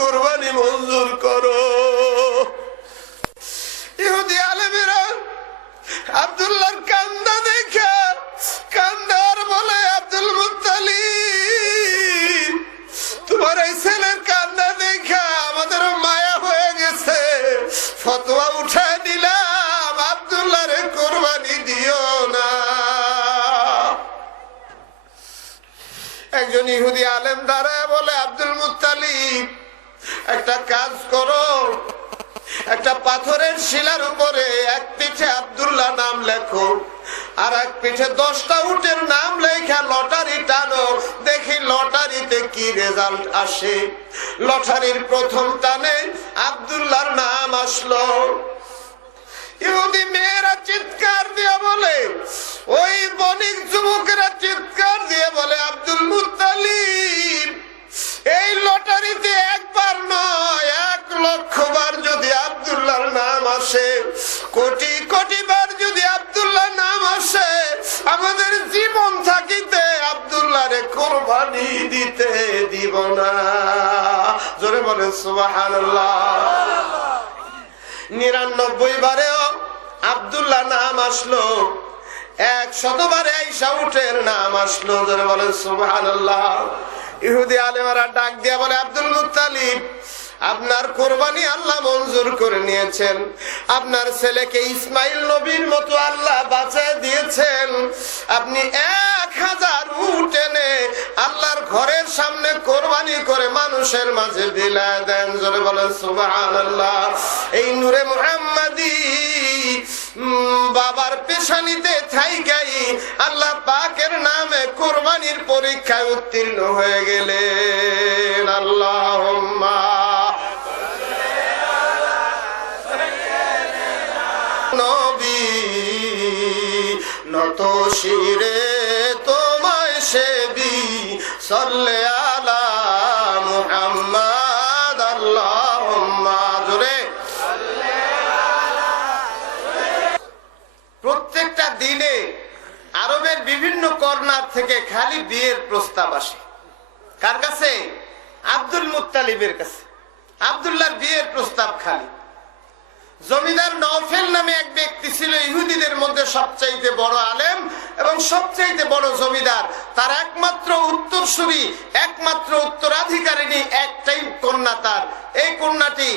কুরবানি মঞ্জুর করো। ইহুদি আলেমেরা আব্দুল্লাহর কান্দা দেখা কান্দার বলে, আব্দুল মুত্তালিব তোমার এই ছেলের কান্না দেখা আমাদের মায়া হয়ে গেছে, ফতোয়া উঠায় দিলাম আব্দুল্লাহর কুরবানি দিও না। একজন ইহুদি আলেম দাঁড়ায় বলে, আব্দুল মুত্তালিব একটা কাজ করো, একটা পাথরের শিলার উপরে এক পিঠে আব্দুল্লাহ নাম লেখো, আর এক পিঠে 10টা উটের নাম লেখা লটারি টানো, দেখি লটারিতে কি রেজাল্ট আসে। লটারির প্রথম টানে আব্দুল্লাহর নাম আসলো। ইহুদি মেয়েরা চিৎকার দিয়ে বলে, ওই বণিক যুবকেরা চিৎকার দিয়ে বলে, আব্দুল মুত্তালিব এই লটারিতে একবার নয় 1,00,000 বার যদি আব্দুল্লাহর নাম আসে, কোটি কোটি বার যদি আব্দুল্লাহর নাম আসে, আমাদের জীবন থাকিতে আব্দুল্লাহর কুরবানি দিতে দিব না। জোরে বলে সুবহানাল্লাহ। 99 বারেও আব্দুল্লাহ নাম আসলো, 100 বারে আয়েশা উটের নাম আসলো। জোরে বলে সুবহানাল্লাহ। ইহুদি আলেমেরা ডাক দিয়া বলে, আব্দুল মুত্তালিব আপনার কুরবানি আল্লাহ মঞ্জুর করে নিয়েছেন, আপনার ছেলেকে ইসমাইল নবীর মতো আল্লাহ বাঁচায় দিয়েছেন, আপনি 1000 উট এনে আল্লাহর ঘরের সামনে কোরবানি করে মানুষের মাঝে বিলায় দেন। জোরে বলেন সুবহানাল্লাহ। এই নূরে মুহাম্মাদি বাবার পেশানিতে থাইকাই আল্লাহ পাকের নামে কোরবানির পরীক্ষায় উত্তীর্ণ হয়ে গেলেন। আল্লাহুম্মা নবী নত শিরে তোমায় সেবি সাল্লে আলা মুহাম্মাদ। আল্লাহুম্মা জোরে। প্রত্যেকটা দিনে আরবের বিভিন্ন কর্নার থেকে খালি বিয়ের প্রস্তাব আসে। কার কাছে? আব্দুল মুত্তালিবের কাছে। আব্দুল্লাহর বিয়ের প্রস্তাব খালি। জমিদার নওফেল নামে এক ব্যক্তি ছিল ইহুদিদের মধ্যে সবচাইতে বড় আলেম এবং সবচাইতে বড় জমিদার। তার একমাত্র উত্তরসূরি, একমাত্র উত্তরাধিকারিণী একটাই কন্যা তার। এই কন্যাটি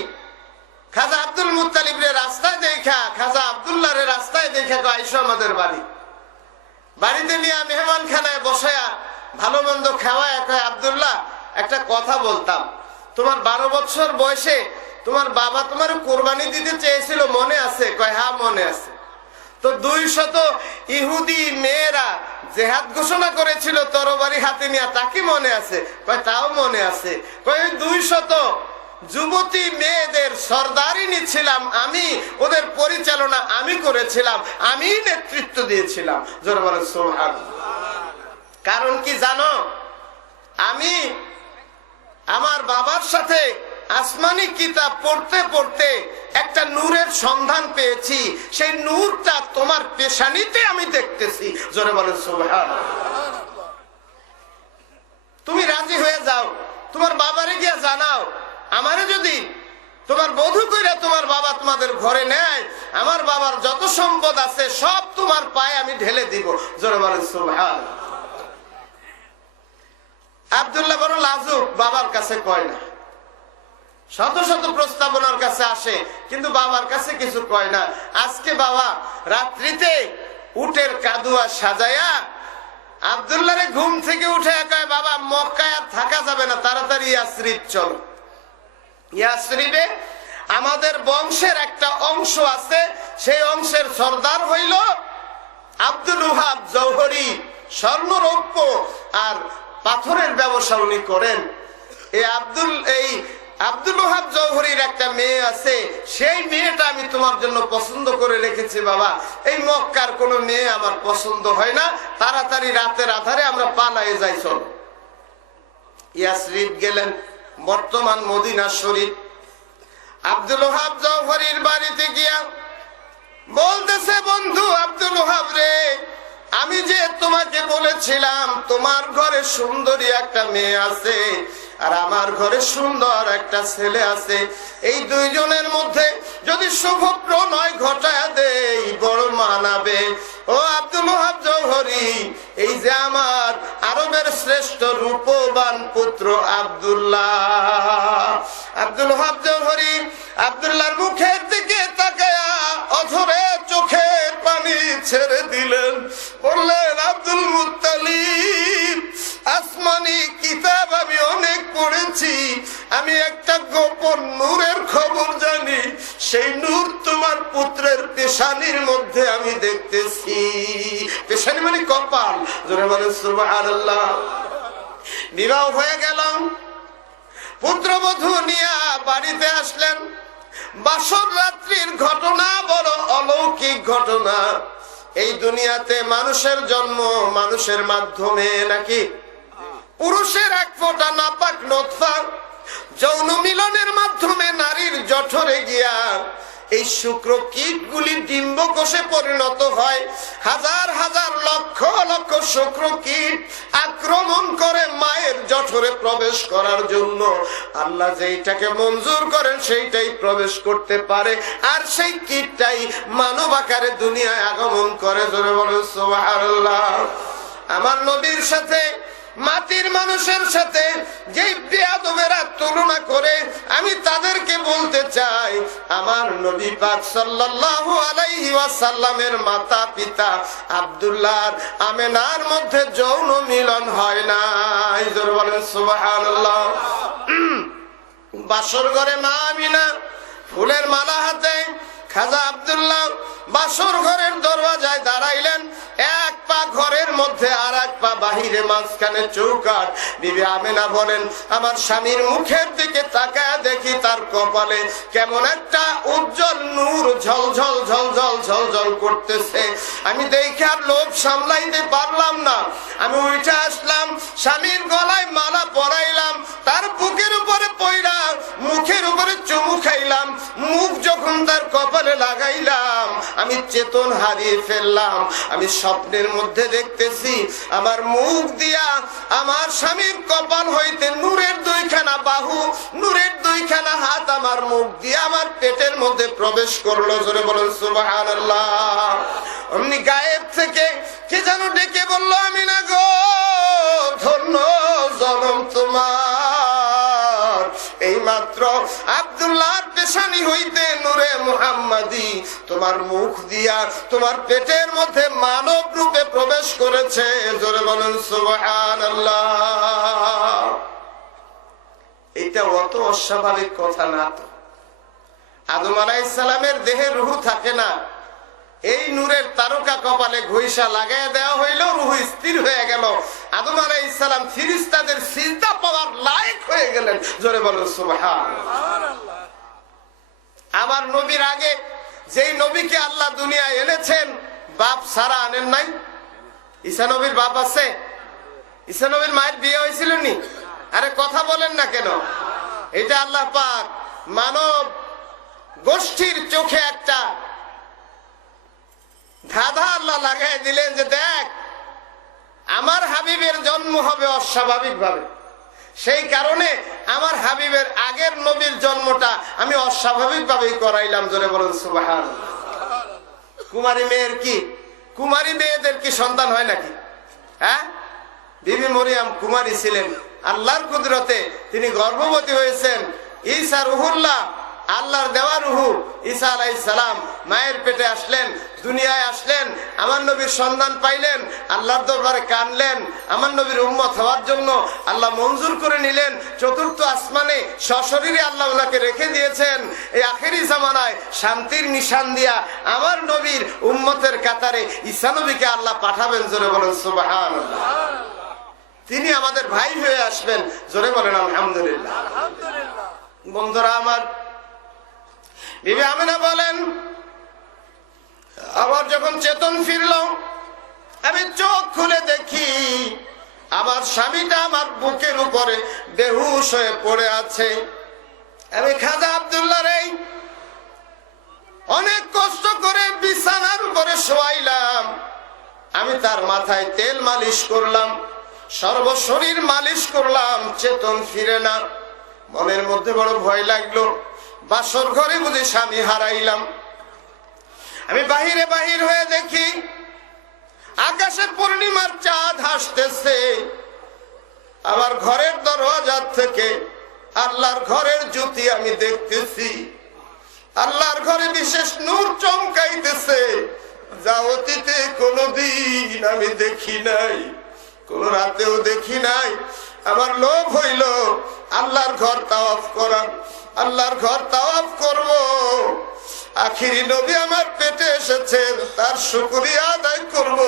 খাজা আব্দুল মুত্তালিবের রাস্তায় দেখা, খাজা আব্দুল্লাহর রাস্তায় দেখা আইসো আমাদের বাড়ি। বাড়িতে নিয়ে মেহমান খানায় বসায়া ভালো মন্দ খাওয়ায় কয়, আব্দুল্লাহ একটা কথা বলতাম, তোমার 12 বছর বয়সে তোমার বাবা তোমার কোরবানি দিতে চেয়েছিল, মনে আছে? কয় হ্যাঁ মনে আছে। তো 200 ইহুদি মেয়েরা জেহাদ ঘোষণা করেছিল তরবারি হাতে নিয়ে, তা কি মনে আছে? কয় তাও মনে আছে। কয় 200 যুবতী মেয়েদের সর্দারিনী ছিলাম আমি, ওদের পরিচালনা আমি করেছিলাম, আমি নেতৃত্ব দিয়েছিলাম। জোরে বলেন সুবহানাল্লাহ। কারণ কি জানো? আমি আমার বাবার সাথে আসমানি কিতাব পড়তে পড়তে একটা নূরের সন্ধান পেয়েছি, সেই নূরটা তোমার পেশানিতে আমি দেখতেছি। জোরে বলেন সুবহানাল্লাহ। তুমি রাজি হয়ে যাও, তোমার বাবারে গিয়ে জানাও, আমারে যদি তোমার বধূ কইরা তোমার বাবা তোমাদের ঘরে নেয়, আমার বাবার যত সম্পদ আছে সব তোমার পায়ে আমি ঢেলে দিব। জোরে বলেন সুবহানাল্লাহ। আব্দুল্লাহ বড় লাজুক, বাবার কাছে কয় না। শত শত প্রস্তাবনার কাছে আসে, কিন্তু বাবার কাছে কিছু কয় না। আজকে বাবা রাত্রিতে উটের কাদুয়া সাজায়া আব্দুল্লাহরে ঘুম থেকে উঠে কয়, বাবা মক্কায় আর থাকা যাবে না, তাড়াতাড়ি ইয়াসরিব চলো। ইয়াসরিবে আমাদের বংশের একটা অংশ আছে, সেই অংশের সর্দার হইল আব্দুল ওহাব জওহরি। স্বর্ণ রৌপ্য আর পাথরের ব্যবসা উনি করেন। এই আব্দুল ওহাব জওহরির একটা মেয়ে আছে, সেই মেয়েটা আমি তোমার জন্য পছন্দ করে রেখেছি বাবা। এই মক্কার কোনো মেয়ে আমার পছন্দ হয় না, তাড়াতাড়ি রাতের আধারে আমরা পালায়ে যাই চল। ইয়াসরিব গেলেন, বর্তমান মদিনা শরীফ। আব্দুল ওহাব জওহরির বাড়িতে গিয়া বলতেছে, বন্ধু আব্দুল ওহাব রে, আমি যে তোমাকে বলেছিলাম তোমার ঘরে সুন্দরী একটা মেয়ে আছে, আর আমার ঘরে সুন্দর একটা ছেলে আছে। এই দুইজনের মধ্যে যদি শুভ প্রণয় ঘটায় দেই বড় মানাবে। ও আব্দুল ওয়াহাব জওহরী, এই যে আমার আরবের শ্রেষ্ঠ রূপবান পুত্র আব্দুল্লাহ, আব্দুল ওয়াহাব জওহরী আব্দুল্লাহর মুখের দিকে তাকায়া অঝরে চোখের পানি ছেড়ে দিলেন। বললেন, আব্দুল মুত্তালিব, আসমানি কিতাব আমি অনেক পড়েছি, আমি একটা গোপন নূরের খবর জানি। সেই নূর তোমার পুত্রের পেশানির মধ্যে আমি দেখতেছি। পেশানি মানে কপাল। জোরে বলেন সুবহানাল্লাহ। বিবাহ হয়ে গেল, পুত্রবধূ নিয়ে বাড়িতে আসলেন। বাসর রাত্রির ঘটনা বড় অলৌকিক ঘটনা। এই দুনিয়াতে মানুষের জন্ম মানুষের মাধ্যমে নাকি? পুরুষের এক ফোঁটা নাপাক নতফা যৌন মিলনের মাধ্যমে নারীর জঠরে গিয়া এই শুক্র কীটগুলি ডিম্বকোষে পরিণত হয়। হাজার হাজার লক্ষ লক্ষ শুক্র কীট আক্রমণ করে মায়ের জঠরে প্রবেশ করার জন্য। আল্লাহ যেইটাকে মঞ্জুর করেন সেইটাই প্রবেশ করতে পারে, আর সেই কীটটাই মানব আকারে দুনিয়ায় আগমন করে। জোরে বলেন সুবহানাল্লাহ। আমার নবীর সাথে মাটির মানুষের সাথে যেই বেয়াদবেরা তুলনা করে, আমি তাদেরকে বলতে চাই, আমার নবী পাক সাল্লাল্লাহু আলাইহি ওয়াসাল্লামের মাতা পিতা আব্দুল্লাহর আমেনার মধ্যে যৌন মিলন হয় না। জোরে বলেন সুবহানাল্লাহ। বাসর ঘরে মা আমিনা ফুলের মালা হাতে, খাজা আব্দুল্লাহ বাসর ঘরের দরওয়াজায় দাঁড়াইলেন। এক পা ঘরের মধ্যে আর এক পা বাহিরে, মাঝখানে চৌকাঠ। বিবি আমেনা বলেন, আমার স্বামীর মুখের দিকে তাকায় দেখি তার কপালে কেমন একটা উজ্জ্বল নূর ঝলঝল ঝলঝল ঝলঝল করতেছে। আমি দেখে আর লোভ সামলাইতে পারলাম না। আমি উঠে আসলাম, স্বামীর গলায় মালা পরাইলাম, তার বুকের উপরে পয়রা মুখের উপরে চুমু খাইলাম। মুখ যখন তার কপালে লাগাইলাম, আমি চেতন হারিয়ে ফেললাম। আমি স্বপ্নের মধ্যে দেখতেছি আমার মুখ দিয়া আমার স্বামীর কপাল হইতে নূরের দুইখানা বাহু, নূরের দুইখানা হাত আমার মুখ দিয়ে আমার পেটের মধ্যে প্রবেশ করলো। জোরে বলেন সুবহানাল্লাহ। অমনি গায়েব থেকে কে যেন ডেকে বললো, আমিনা গো, ধন্য জনম তোমার। এই মাত্র আব্দুল্লাহর পেশানি হইতে নূরে মুহাম্মাদি তোমার মুখ দিয়া তোমার পেটের মধ্যে মানব রূপে প্রবেশ করেছে। জোরে বলেন সুবহানাল্লাহ। এটা অত অস্বাভাবিক কথা না তো। আদম আলাইহিস সালামের দেহে রূহ থাকে না, এই নূরের তারকা কপালে ঘুইসা লাগাই দেওয়া হইল, রূহ স্থির হয়ে গেল। আদম আলাইহিস সালাম ফেরেশতাদের সিজদা পাওয়ার লায়ক হয়ে গেলেন। জোরে বলেন সুবহানাল্লাহ। আমার নবীর আগে যেই নবীকে আল্লাহ দুনিয়ায় এনেছেন, বাপ ছাড়া আনেন নাই। ঈসা নবীর বাপ আছে? ঈসা নবীর মায়ের বিয়ে হয়েছিল নি? আরে কথা বলেন না কেন? এটা আল্লাহ পাক মানব গোষ্ঠীর চোখে একটা ধাঁধা আল্লাহ লাগাই দিলেন যে দেখ, আমার হাবিবের জন্ম হবে অস্বাভাবিক ভাবে, সেই কারণে আমার হাবিবের আগের নবীর জন্মটা আমি অস্বাভাবিক ভাবেই করাইলাম। জোরে বলেন সুবহানাল্লাহ। কুমারী মেয়ের কি, কুমারী মেয়েদের কি সন্তান হয় নাকি? হ্যাঁ, বিবি মরিয়ম কুমারী ছিলেন, আল্লাহর কুদরতে তিনি গর্ভবতী হয়েছেন। ঈসা রুহুল্লাহ, আল্লাহর দেওয়া রুহু ঈসা আলাইহিস সালাম মায়ের পেটে আসলেন, দুনিয়ায় আসলেন, আমার নবীর সন্ধান পাইলেন, আল্লাহর দরবারে কানলেন, আমার নবীর উম্মত হওয়ার জন্য আল্লাহ মঞ্জুর করে নিলেন। চতুর্থ আসমানে সশরীরে আল্লাহ ওনাকে রেখে দিয়েছেন। এই আখেরি জামানায় শান্তির নিশান দিয়া আমার নবীর উম্মতের কাতারে ঈসা নবীকে আল্লাহ পাঠাবেন। জোরে বলেন সুবহানাল্লাহ। তিনি আমাদের ভাই হয়ে আসবেন। জোরে বলেন আলহামদুলিল্লাহ। বন্ধুরা আমার, বিবি আমিনা বলেন, আবার যখন চেতন ফিরল, আমি চোখ খুলে দেখি আমার স্বামীটা আমার বুকের উপরে বেহুশ হয়ে পড়ে আছে। আমি খাজা আব্দুল্লাহর এই অনেক কষ্ট করে বিছানার উপরে শোয়াইলাম। আমি তার মাথায় তেল মালিশ করলাম, সর্বশরীর মালিশ করলাম, চেতন ফিরে না। মনের মধ্যে বড় ভয় লাগলো, বাসর ঘরে বুঝি স্বামী হারাইলাম। আমি বাহির হয়ে দেখি আকাশে পূর্ণিমার চাঁদ হাসতেছে। আমার ঘরের দরজা থেকে আল্লাহর ঘরের জ্যোতি আমি দেখতেছি। আল্লাহর ঘরে বিশেষ নূর চমকাইতেছে, যা অতীতে কোনদিন আমি দেখি নাই, কোন রাতেও দেখি নাই। আমার লোভ হইল আল্লাহর ঘর তাওয়াফ করার, আল্লাহর ঘর তাওয়াফ করব। আখিরি নবী আমার পেটে এসেছেন, তার শুকরিয়া আদায় করব,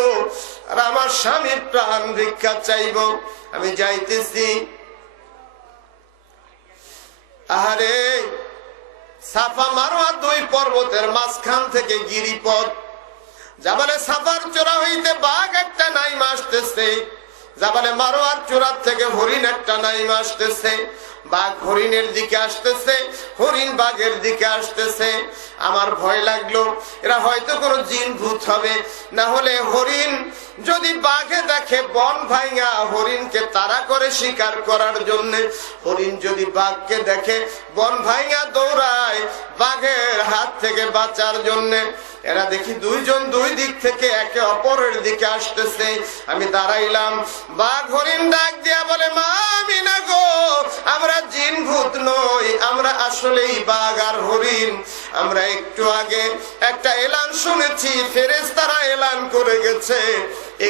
আর আমার স্বামীর প্রাণ ভিক্ষা চাইব। আমি যাইতেছি, আহারে সাফা মারোয়া দুই পর্বতের মাঝখান থেকে গিরিপথ, জাবালে সাফার চূড়া হইতে বাঘ একটা নাইমা আসতেছে, জাবালে মারোয়ার চূড়ার থেকে হরিণ একটা নাইমা আসতেছে। বাঘ হরিণের দিকে আসতেছে, হরিণ বাঘের দিকে আসতেছে। আমার ভয় লাগলো, এরা হয়তো কোনো জিন ভূত হবে, না হলে হরিণ যদি বাঘে দেখে বন ভাঙা হরিণকে তাড়া করে শিকার করার জন্য, হরিণ যদি বাঘকে দেখে বন ভাঙা দৌড়ায় বাঘের হাত থেকে বাঁচার জন্য। এরা দেখি দুইজন দুই দিক থেকে একে অপরের দিকে আসতেছে। আমি দাঁড়াইলাম, বাঘ হরিণ ডাক দিয়া বলে, মা আমিনা গো, আমরা জিন ভূত নই, আমরা আসলেই বাঘ আর হরিণ। আমরা একটু আগে একটা এলান শুনেছি, ফেরেশতারা এলান করে গেছে,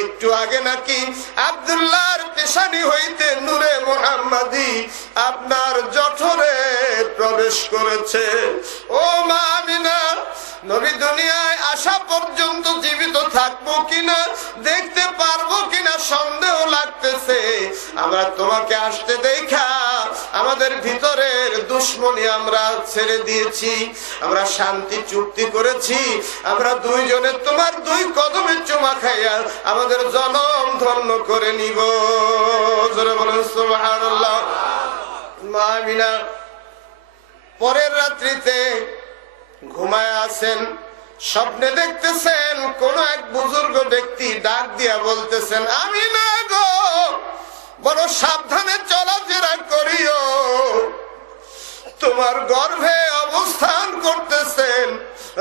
একটু আগে নাকি আব্দুল্লাহর পেশানি হইতে নূরে মুহাম্মাদি আপনার জঠরে প্রবেশ করেছে। ও মা আমিনা, নবী দুনিয়ায় আসা পর্যন্ত জীবিত থাকবো কিনা, দেখতে পারবো কিনা সন্দেহ লাগতেছে। আমরা তোমাকে আসতে দেখা আমাদের ভিতরের দুশ্মনী আমরা ছেড়ে দিয়েছি, আমরা শান্তি চুক্তি করেছি, আমরা দুইজনে তোমার দুই কদমে চুমা খাইয়া আমাদের জনম ধন্য করে নিব। জোরে বলেন সুবহানাল্লাহ। মা আমিনা পরের রাত্রিতে ঘুমায় আছেন, স্বপ্নে দেখতেছেন কোন এক বুজুর্গ ব্যক্তি ডাক দিয়া বলতেছেন, আমিনা গো, বড় সাবধানে চলাফেরা করিও, তোমার গর্ভে অবস্থান করতেছেন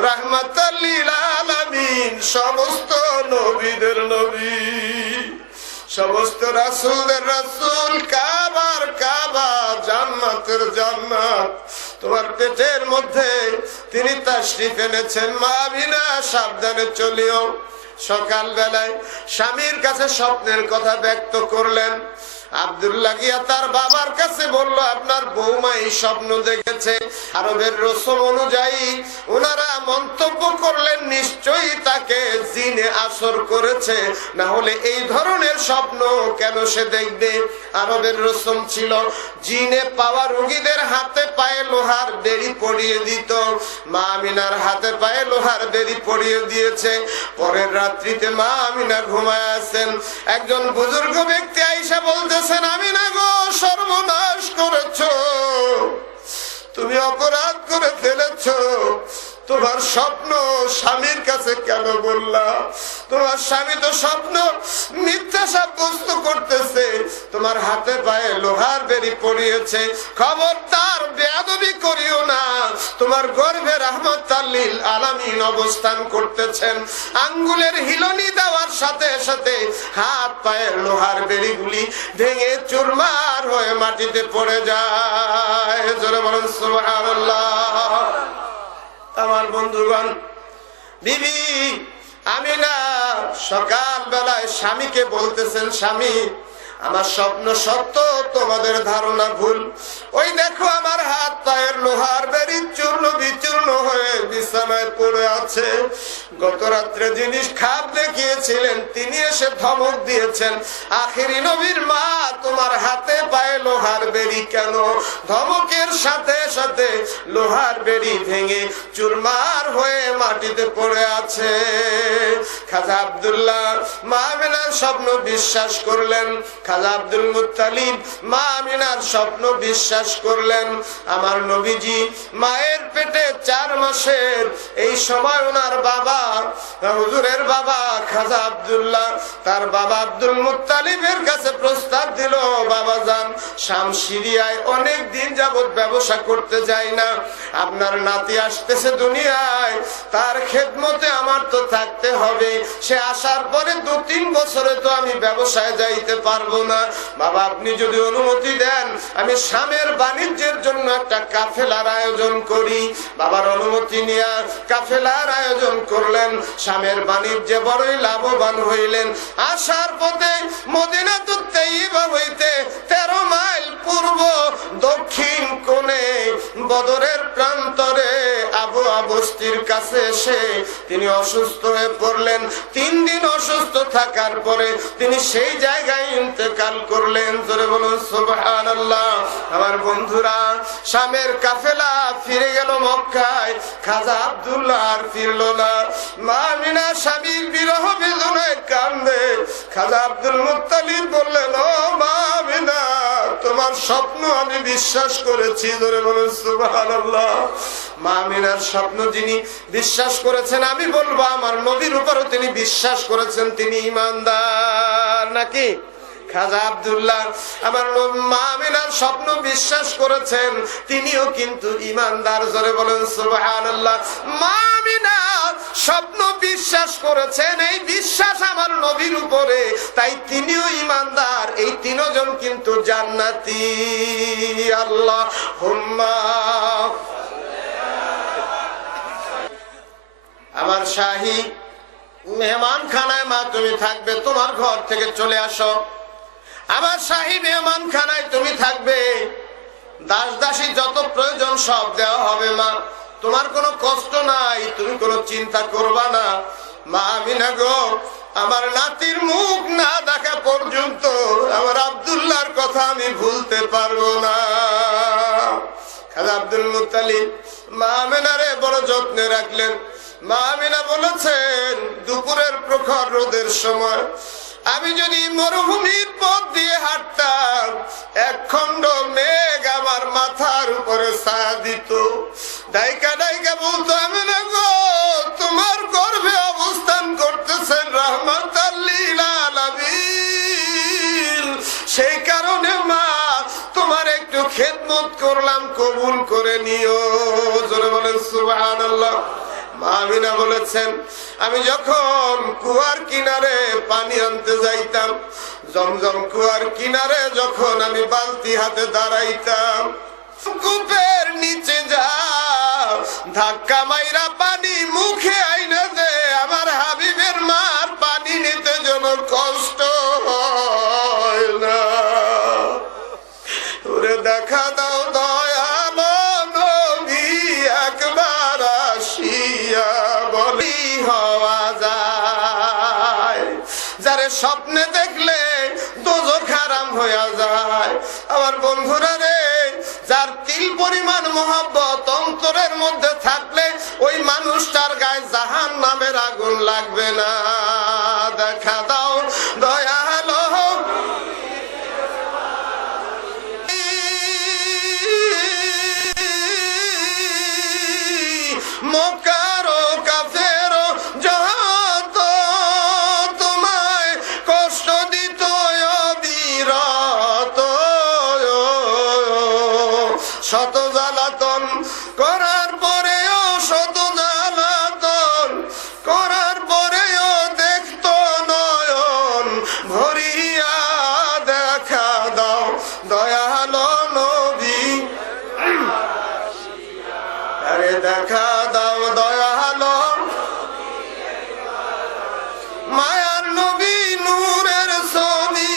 রাহমাতাল লিল আলামিন, সমস্ত নবীদের নবী, সমস্ত রাসূলদের রাসূল, কাবার কাবা, জান্নাতের জান্নাত, তোমার পেটের মধ্যে তিনি তাশরীফ এনেছেন। মা আমিনা সাবধানে চলিও। সকাল বেলায় স্বামীর কাছে স্বপ্নের কথা ব্যক্ত করলেন। আব্দুল্লাহ গিয়া তার বাবার কাছে বলল, আপনার বৌমা এই স্বপ্ন দেখেছে। আরবের রসম অনুযায়ী ওনারা মন্তব্য করলেন, নিশ্চয়ই তাকে জিনে আসর করেছে, না হলে এই ধরনের স্বপ্ন কেন সে দেখবে। আরবের রসম ছিল জিনে পাওয়া রোগীদের হাতে পায়ে লোহার বেড়ি পরিয়ে দিত। মা আমিনার হাতে পায়ে লোহার বেড়ি পরিয়ে দিয়েছে। পরের রাত্রিতে মা আমিনা ঘুমায় আছেন, একজন বুজুর্গ ব্যক্তি আইসা বলতেছেন, আমিনা গো, সর্বনাশ করেছো, তুমি অপরাধ করে ফেলেছো। তোমার স্বপ্ন স্বামীর কাছে কেন বললা? তোমার স্বামী তো স্বপ্ন মিথ্যা সাব্যস্ত করতেছে, তোমার হাতে পায়ে লোহার বেড়ি পড়িয়েছে। খবরদার বেয়াদবি করিও না, তোমার গর্ভে রাহমাতাল লিল আলামিন অবস্থান করতেছেন। আঙ্গুলের হিলনি দেওয়ার সাথে সাথে হাত পায়ের লোহার বেড়িগুলি ভেঙে চুরমার হয়ে মাটিতে পড়ে যায়। জোরে বলেন সুবহানাল্লাহ। আমার বন্ধুগণ, বিবি আমিনা সকাল বেলায় স্বামীকে বলতেছেন, স্বামী, আমার স্বপ্ন সত্য, তোমাদের ধারণা ভুল। ওই দেখো আমার হাত পায়ের লোহার বেড়ি চূর্ণ বিচূর্ণ হয়ে বিছানায় পড়ে আছে। গত রাত্রে যিনি খাপ দেখিয়েছিলেন তিনি এসে ধমক দিয়েছেন, আখিরি নবীর মা, তোমার হাতে পায়ে লোহার বেড়ি কেন? ধমকের সাথে সাথে লোহার বেড়ি ভেঙে চুরমার হয়ে মাটিতে পড়ে আছে। খাজা আব্দুল্লাহ মা আমিনার স্বপ্ন বিশ্বাস করলেন। খাজা আব্দুল মুত্তালিব মা আমিনার স্বপ্ন বিশ্বাস বিশ্বাস করলেন আমার নবীজি মায়ের পেটে 4 মাসের এই সময় ওনার বাবা হুজুরের বাবা খাজা আব্দুল্লাহ তার বাবা আব্দুল মুত্তালিবের কাছে প্রস্তাব দিল, বাবা যান শাম সিরিয়ায় অনেক দিন যাবত ব্যবসা করতে যাই না, আপনার নাতি আসতেছে দুনিয়ায়, তার খেদমতে আমার তো থাকতে হবে, সে আসার পরে 2-3 বছরে তো আমি ব্যবসায় যাইতে পারবো না, বাবা আপনি যদি অনুমতি দেন আমি শামের বাণিজ্যের জন্য একটা কাফেলার আয়োজন করি। বাবার অনুমতি নিয়ে কাফেলার আয়োজন করলেন, শামের বাণিজ্যে বড়ই লাভবান হইলেন। আসার পথে মদিনাতুত তাইয়্যিবা হইতে 13 মাইল পূর্ব দক্ষিণ কোণে বদরের প্রান্তরে আবু বস্তির কাছে এসে তিনি অসুস্থ হয়ে পড়লেন। 3 দিন অসুস্থ থাকার পরে তিনি সেই জায়গায় ইন্তেকাল করলেন। জোরে বলুন সুবহানাল্লাহ। আমার বন্ধুরা, শামের কাফেলা ফিরে গেল মক্কায়, খাজা আব্দুল্লাহ আর ফিরল না। মা আমিনা স্বামীর বিরহ বেদনায় কান্দে। খাজা আব্দুল মুত্তালিব বললেন, ও মা আমিনা, তোমার স্বপ্ন আমি বিশ্বাস করেছি। জোরে বলুন সুবহানাল্লাহ। মা আমিনার স্বপ্ন যিনি বিশ্বাস করেছেন, আমি বলবো আমার নবীর উপরও তিনি বিশ্বাস করেছেন, তিনি ঈমানদার নাকি? খাজা আব্দুল্লাহ আমার মা আমিনার স্বপ্ন বিশ্বাস করেছেন, তিনিও কিন্তু ঈমানদার। জোরে বলেন সুবহানাল্লাহ। মা আমিনা স্বপ্ন বিশ্বাস করেছেন, এই বিশ্বাস আমার নবীর উপরে, তাই তিনিও ঈমানদার। এই 3 জন কিন্তু জান্নাতি। আল্লাহুম্মা। আমার শাহী মেহমান খানায় মা তুমি থাকবে, তোমার ঘর থেকে চলে আসো। আমার শাহী মেহমান খানায় তুমি থাকবে, দাস দাসী যত প্রয়োজন সব দেওয়া হবে মা, তোমার কোনো কষ্ট নাই, তুমি কোনো চিন্তা করবা না। মা আমিনা গো, আমার নাতির মুখ না দেখা পর্যন্ত আমার আব্দুল্লাহর কথা আমি ভুলতে পারবো না। খাজা আব্দুল মুত্তালিব মা আমিনারে বড় যত্নে রাখলেন। মা আমিনা বলেছেন, দুপুরের প্রখর রোদের সময় আমি যদি মরুভূমির পথ দিয়ে হাঁটতাম, 1 খণ্ড মেঘ আমার মাথার উপরে ছায়া দিত, ডাইকা ডাইকা বলতো, আমিনা গো, তোমার গর্ভে অবস্থান করতেছেন রাহমাতাল লিল আলামিন, সেই কারণে মা তোমার একটু খেদমত করলাম, কবুল করে নিও। জোরে বলেন সুবহানাল্লাহ। মা আমিনা বলেছেন, আমি যখন কুয়ার কিনারে পানি আনতে যাইতাম, জমজম কুয়ার কিনারে যখন আমি বালতি হাতে দাঁড়াইতাম, কূপের নিচে যা ধাক্কা মাইরা পানি মুখে আইনা দে, আমার হাবিবের মার পানি নিতে যেন কষ্ট হয় না। ওরে দেখা দাও দয়ালো নবী, একবার আসিয়া বলি হওয়া যায়, যারে স্বপ্নে দেখলে দোজখ হারাম হইয়া যায়। আমার বন্ধুরা রে, যার তিল পরিমাণ মহব্বত অন্তরের মধ্যে থাকলে ওই মানুষটার গায়ে জাহান্নামের আগুন লাগবে না। দেখা দাও দয়ালো মক্কারো কাফেরো যত তোমায় কষ্ট দিত অবিরত, শত জ্বালাতন করার পরেও, শত জ্বালাতন করার পরেও দেখতো নয়ন ভরিয়া, দেখা দাও দয়ালো নবী, আরে দেখা দাও দয়ালো, মায়ার নবী নূরের ছবি,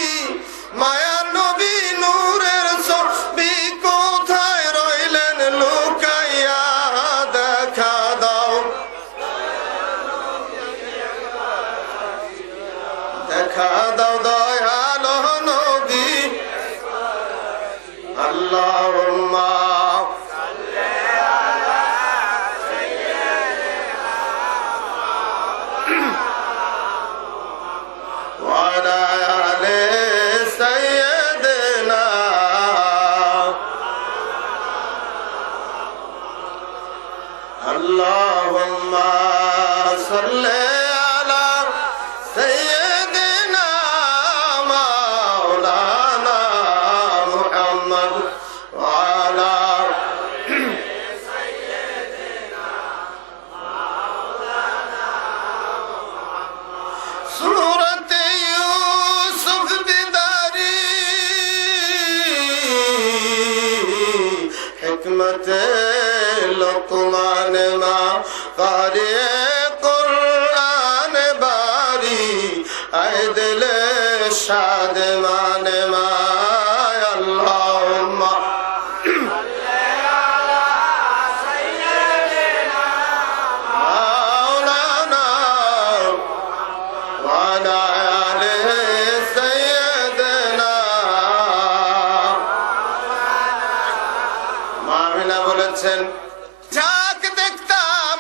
মায়ার নবী নূরের ছবি, কোথায় রইলেন লুকাইয়া, দেখা দাও, দেখা দাও দয়ালো নবী। আল্লাহুম্মা وعلى آل سيدنا হিকমতে লোকমান মা কারে কুরআন বারি আয় দিলে শাদ মানে মা আল্লাহুম্মা মাওলানা ওয়া আলা আলি সাইয়্যিদিনা। মা আমিনা বলেছেন, ঝাঁক দেখতাম,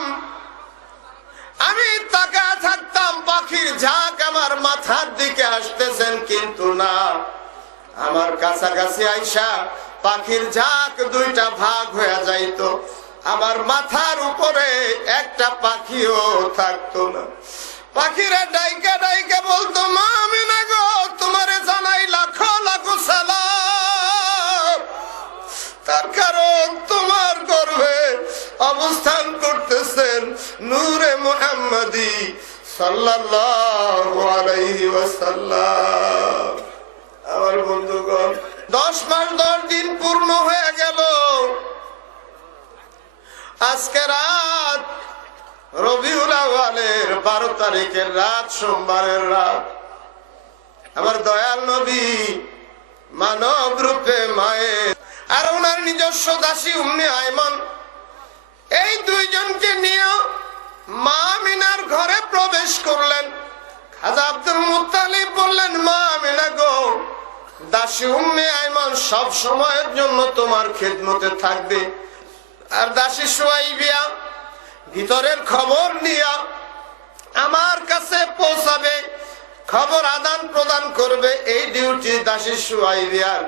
আমি তাকা থাকতাম, পাখির ঝাঁক আমার মাথার দিকে আসতেছেন, কিন্তু না, আমার কাছাকাছি আইসা পাখির ঝাঁক দুইটা ভাগ হয়ে যাইত, আমার মাথার উপরে একটা পাখিও থাকতো না। পাখিরা ডাইকা ডাইকা বলতো, মা আমিনা গো, তোমারে জানাই লাখো লাখো সালাম, তার কারণ তোমার গর্ভে অবস্থান করতেছেন নূরে মুহাম্মাদি সাল্লাল্লাহু আলাইহি ওয়াসাল্লাম। আমার বন্ধুগণ, 10 মাস 10 দিন পূর্ণ হয়ে গেল। আজকে রাত রবিউল আউয়ালের 12 তারিখের রাত, সোমবারের রাত। আমার দয়াল নবী মানব রূপে মায়ের আর ওনার নিজস্ব দাসী উম্মে আয়মান, এই দুইজনকে নিয়ে মা আমিনার ঘরে প্রবেশ করলেন। খাজা আব্দুল মুত্তালিব বললেন, মা আমিনা গো, দাসী উম্মে আয়মান সব সময়ের জন্য তোমার খেদমতে থাকবে, আর দাসী সুয়াইবিয়া ভিতরের খবর নিয়ে আমার কাছে পৌঁছাবে, খবর আদান প্রদান করবে, এই ডিউটি দাসী সুয়াইবিয়ার।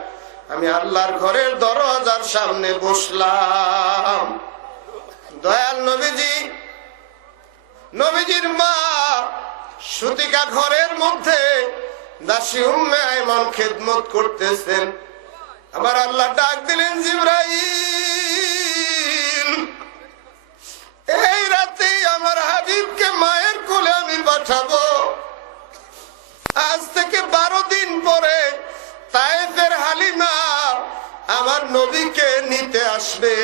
আমি আল্লাহর ঘরের দরজার সামনে বসলাম। দয়াল নবীজি, নবীজির মা সুতিকা ঘরের মধ্যে দাসী উম্মে আয়মান খেদমত করতেছেন। আমার আল্লাহ ডাক দিলেন, জিবরাইল, এই রাতেই আমার হাবিবকে মায়ের কোলে আমি পাঠাবো। আজ থেকে 12 দিন পরে তায়েফের হালিমা আমার নবীকে নিতে আসবে।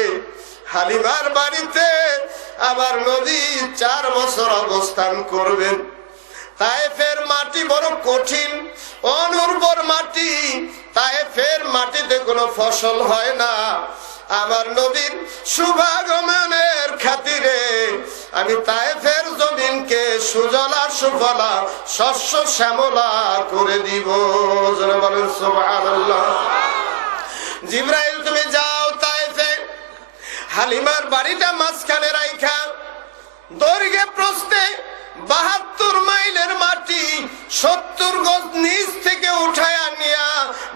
হালিমার বাড়িতে আমার নবী 4 বছর অবস্থান করবেন। তায়েফের মাটি বড় কঠিন, অনুর্বর মাটি, তায়েফের মাটিতে কোনো ফসল হয় না। আমার নবীর শুভাগমনের খাতিরে আমি তায়েফের জমিনকে সুজলা সুফলা শস্য শ্যামলা করে দিব। যারা বলেন সুবহানাল্লাহ। জিবরাইল, তুমি যাও তায়েফে, হালিমার বাড়িটা মাঝখানে রাইখা দৈর্ঘ্যে প্রস্থে 72 মাইলের মাটি 70 গজ নিচ থেকে উঠায়া নিয়া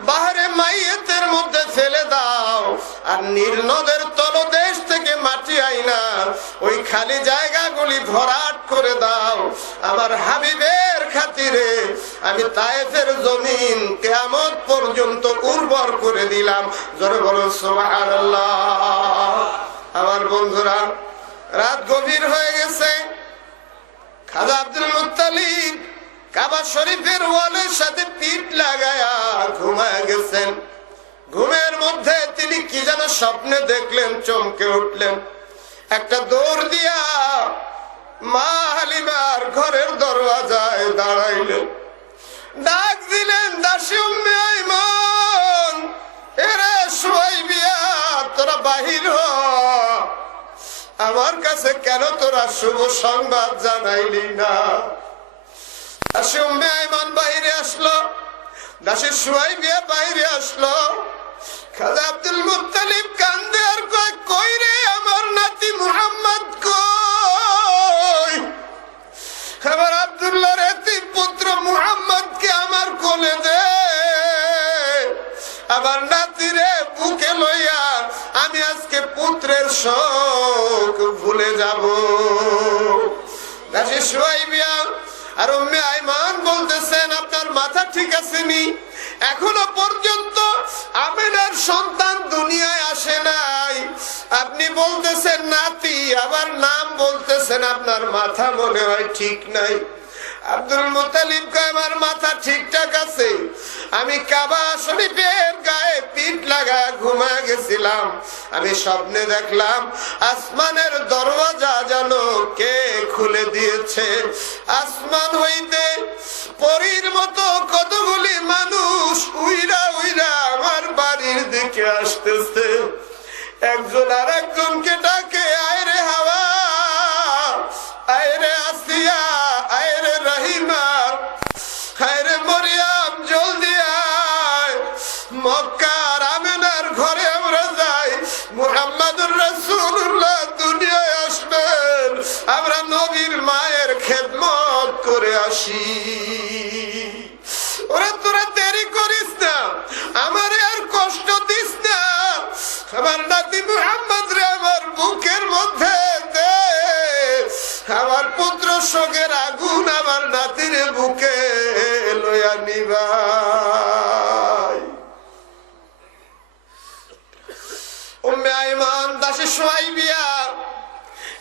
বাহারে মাইয়েতের মধ্যে ফেলে দাও, আর নীলনদের তলদেশ থেকে মাটি আইনা ওই খালি জায়গাগুলি ভরাট করে দাও। আমার হাবিবের খাতিরে আমি তায়েফের জমিন কিয়ামত পর্যন্ত উর্বর করে দিলাম। জোরে বলো সুবহানাল্লাহ। আমার বন্ধুরা, রাত গভীর হয়ে গেছে। খাজা আব্দুল মুত্তালিব কাবা শরীফের ওয়ালের সাথে পিঠ লাগায়া ঘুমায় গেছেন। ঘুমের মধ্যে তিনি কি যেন স্বপ্নে দেখলেন, চমকে উঠলেন। একটা দৌড় দিয়া মা হালিমার ঘরের দরওয়াজায় দাঁড়াইলেন, ডাক দিলেন, দাসী উম্মে আয়মান, এরে সুয়াইবিয়া, তোরা বাহির হ, আমার কাছে কেন তোরা শুভ সংবাদ জানাইলি না? দাসী উম্মে আয়মান বাইরে আসলো, দাসী সুয়াইবিয়া বাইরে আসলো। খাজা আব্দুল মুত্তালিব কান্দে আর কয়, কই রে আমার নাতি মুহাম্মদ, কই আমার আব্দুল্লাহর এতিম পুত্র মুহাম্মদকে আমার কোলে দে, আমার নাতিরে বুকে লইয়া আমি আজকে পুত্রের শোক ভুলে যাব। দাসী সুয়াইবিয়া আর উম্মে আয়মান বলতেছেন, আপনার মাথা ঠিক আছে নি? এখনো পর্যন্ত আমিনার সন্তান দুনিয়ায় আসে নাই, আপনি বলতেছেন নাতি, আবার নাম বলতেছেন, আপনার মাথা মনে হয় ঠিক নাই। আব্দুল মুত্তালিব কয় আমার মাথা ঠিকঠাক আছে, আমি কাবা শরীফের গায়ে পিঠ লাগায় ঘুমায় গেছিলাম, আমি স্বপ্নে দেখলাম আসমানের দরওয়াজা যেন কে খুলে দিয়েছে, আসমান হইতে পরীর মতো কতগুলি মানুষ উইরা উইরা আমার বাড়ির দিকে আসতেছে। একজন আর একজনকে ডাকে, আয়রে হাওয়া, আয়রে আসিয়া, আয়রে রহিমা, আয়রে মরিয়াম, জলদি আয়, মক্কার আমিনার ঘরে আমরা যাই, মুহাম্মাদুর রাসূলুল্লাহ দুনিয়ায় আসবেন, আমরা নবীর মায়ের খেদমত করে আসি। ওরা তোরা দেরি করিস না, আমারে আর কষ্ট দিস না, আমার নাতি মুহাম্মদ রে আমার বুকের মধ্যে দে, আমার পুত্র শোকের আগুন আমার নাতির বুকে লইয়া নিবাই। উম্মে আইমান দাসী সুহাইবিয়া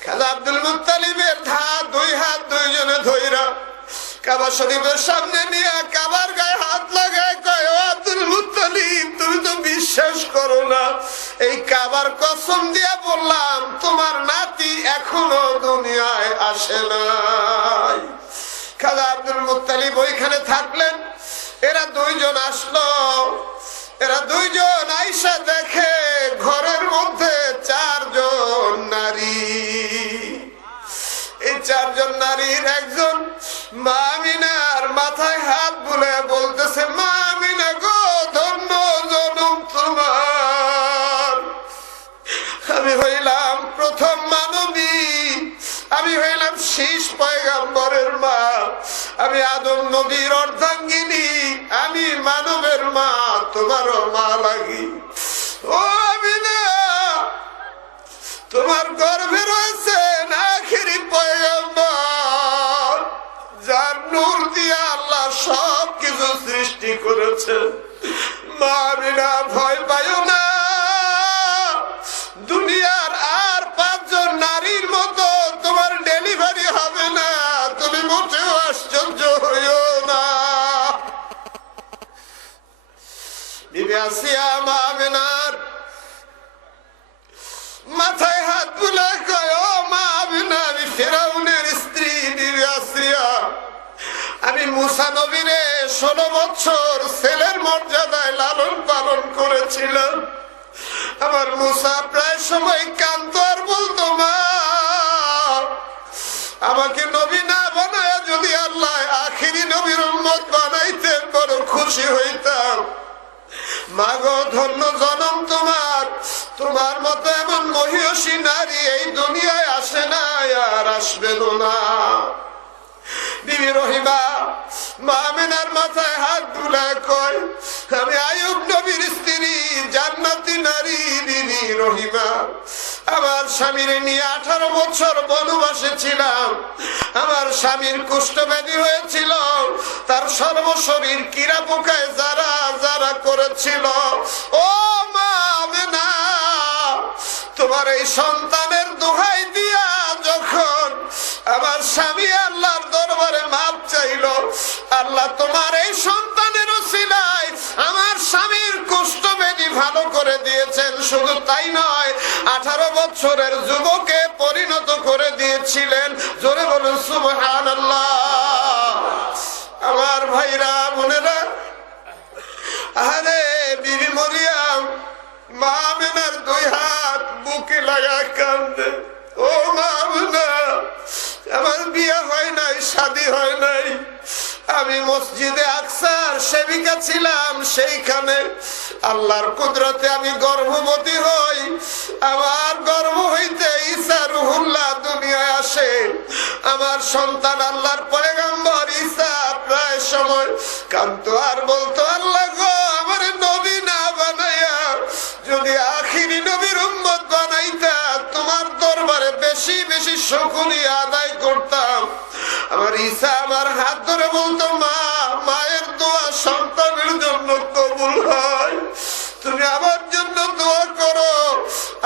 খাজা আব্দুল মুত্তালিবের দুই হাত দুইজনে ধইরা কাবা শরীফের সামনে নিয়ে কাবার গায়ে হাত লাগায় কয়, ও আব্দুল মুত্তালিব, তুমি তো বিশ্বাস করো না, এই কাবার কসম দিয়া বললাম তোমার নাতি এখনো দুনিয়ায় আসে নাই। খাজা আব্দুল মুত্তালিব ওইখানে থাকলেন, এরা দুইজন আসলো, এরা দুইজন আইসা দেখে ঘরের মধ্যে চারজন নারী। এই চারজন নারীর একজন মা আমিনার মাথায় হাত বুলে বলতেছে, মা আমিনা গো, ধন্য জনম তোমার, আমি হইলাম প্রথম মানবী, আমি হইলাম শেষ পয়গম্বরের মা, আমি আদম নবীর অর্ধাঙ্গিনী, আমি মানবের মা, তোমারও মা লাগি। ও আমিনা, তোমার গর্ভে রয়েছেন আখেরি পয়গম্বর, যার নূর দিয়া আল্লাহ সব কিছু সৃষ্টি করেছে। মা আমিনা ভয় পাইও না, দুনিয়ার আর পাঁচজন নারীর মতো তোমার ডেলিভারি হবে না, তুমি মোটেও আশ্চর্য হইও না। বিবি আসিয়া মা আমিনার মাথায় হাত বুলে কয়, ও মা আমিনা, আমি ফেরাউনের স্ত্রী বিবি আসিয়া, আমি মুসা নবীরে 16 বছর ছেলের মর্যাদায় লালন পালন করেছিলাম। আমার মুসা প্রায় সময় কাঁদতো আর বলতো, মা আমাকে নবী না বানায় যদি আল্লাহ আখিরি নবীর উম্মত বানাইতেন বড় খুশি হইতাম। মাগো, ধন্য জনম তোমার, তোমার মতো এমন মহিয়সী নারী এই দুনিয়ায় আসে না, আর আসবেন না। বিবি রহিমা মা আমিনার মাথায় হাত বুলায় কয়, আমি আইয়ুব নবীর স্ত্রী জান্নাতি নারী বিবি রহিমা, আমার স্বামীর নিয়ে 18 বছর বনবাসে ছিলাম, আমার স্বামীর কুষ্ঠব্যাধি হয়েছিল, তার সর্বশরীর কিরা পোকায় যারা যারা করেছিল। ও মা আমিনা, তোমার এই সন্তানের দোহাই দিয়া যখন আমার স্বামী আল্লাহর দরবারে মাপ চাইল, আল্লাহ তোমার এই সন্তানের উসিলায় আমার স্বামীর কুষ্ঠব্যাধি ভালো করে দিয়েছেন। শুধু তাই নয়, 18 বছরের যুবকে পরিণত করে দিয়েছিলেন। জোরে বলুন সুবহানাল্লাহ। আমার ভাইরা বোনেরা, আরে বিবি মরিয়ম মা আমিনার 2 হাত বুকে লাগা কান্দে। ও মা আমিনা, আমার বিয়ে হয় নাই, শাদী হয় নাই, আমি মসজিদে আকসার সেবিকা ছিলাম, সেইখানে আল্লাহর কুদরতে আমি গর্ভবতী হই। আমার গর্ভ হইতে ঈসা রুহুল্লাহ দুনিয়ায় আসে। আমার সন্তান আল্লাহর পয়গম্বর ঈসা প্রায় সময় কাঁদতো আর বলতো, আল্লাহ গো, আমার নবী না বানাইয়া যদি আখিরি নবীর উম্মত বানাইতা, তোমার দরবারে বেশি বেশি শুকরিয়া আদায় করতাম। আমার ঈসা আমার হাত ধরে বলতো, মা, মায়ের দোয়া সন্তানের জন্য কবুল হয়, তুমি আমার জন্য দোয়া করো,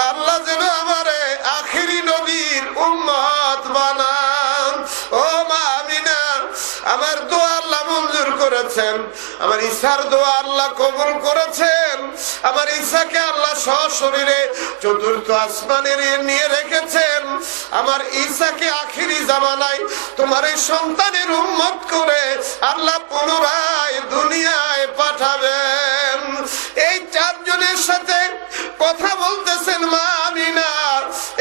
আল্লাহ যেন আমারে আখিরি নবীর উম্মত বানান। ও মা আমিনা, করেছেন, আমার ঈসার দোয়া আল্লাহ কবুল করেছেন। আমার ঈসাকে আল্লাহ সশরীরে চতুর্থ আসমানে নিয়ে রেখেছেন। আমার ঈসাকে আখিরি জামানায় তোমার এই সন্তানের উম্মত করে আল্লাহ পুনরায় দুনিয়ায় পাঠাবেন। এই চারজনের সাথে কথা বলতেছেন মা আমিনা।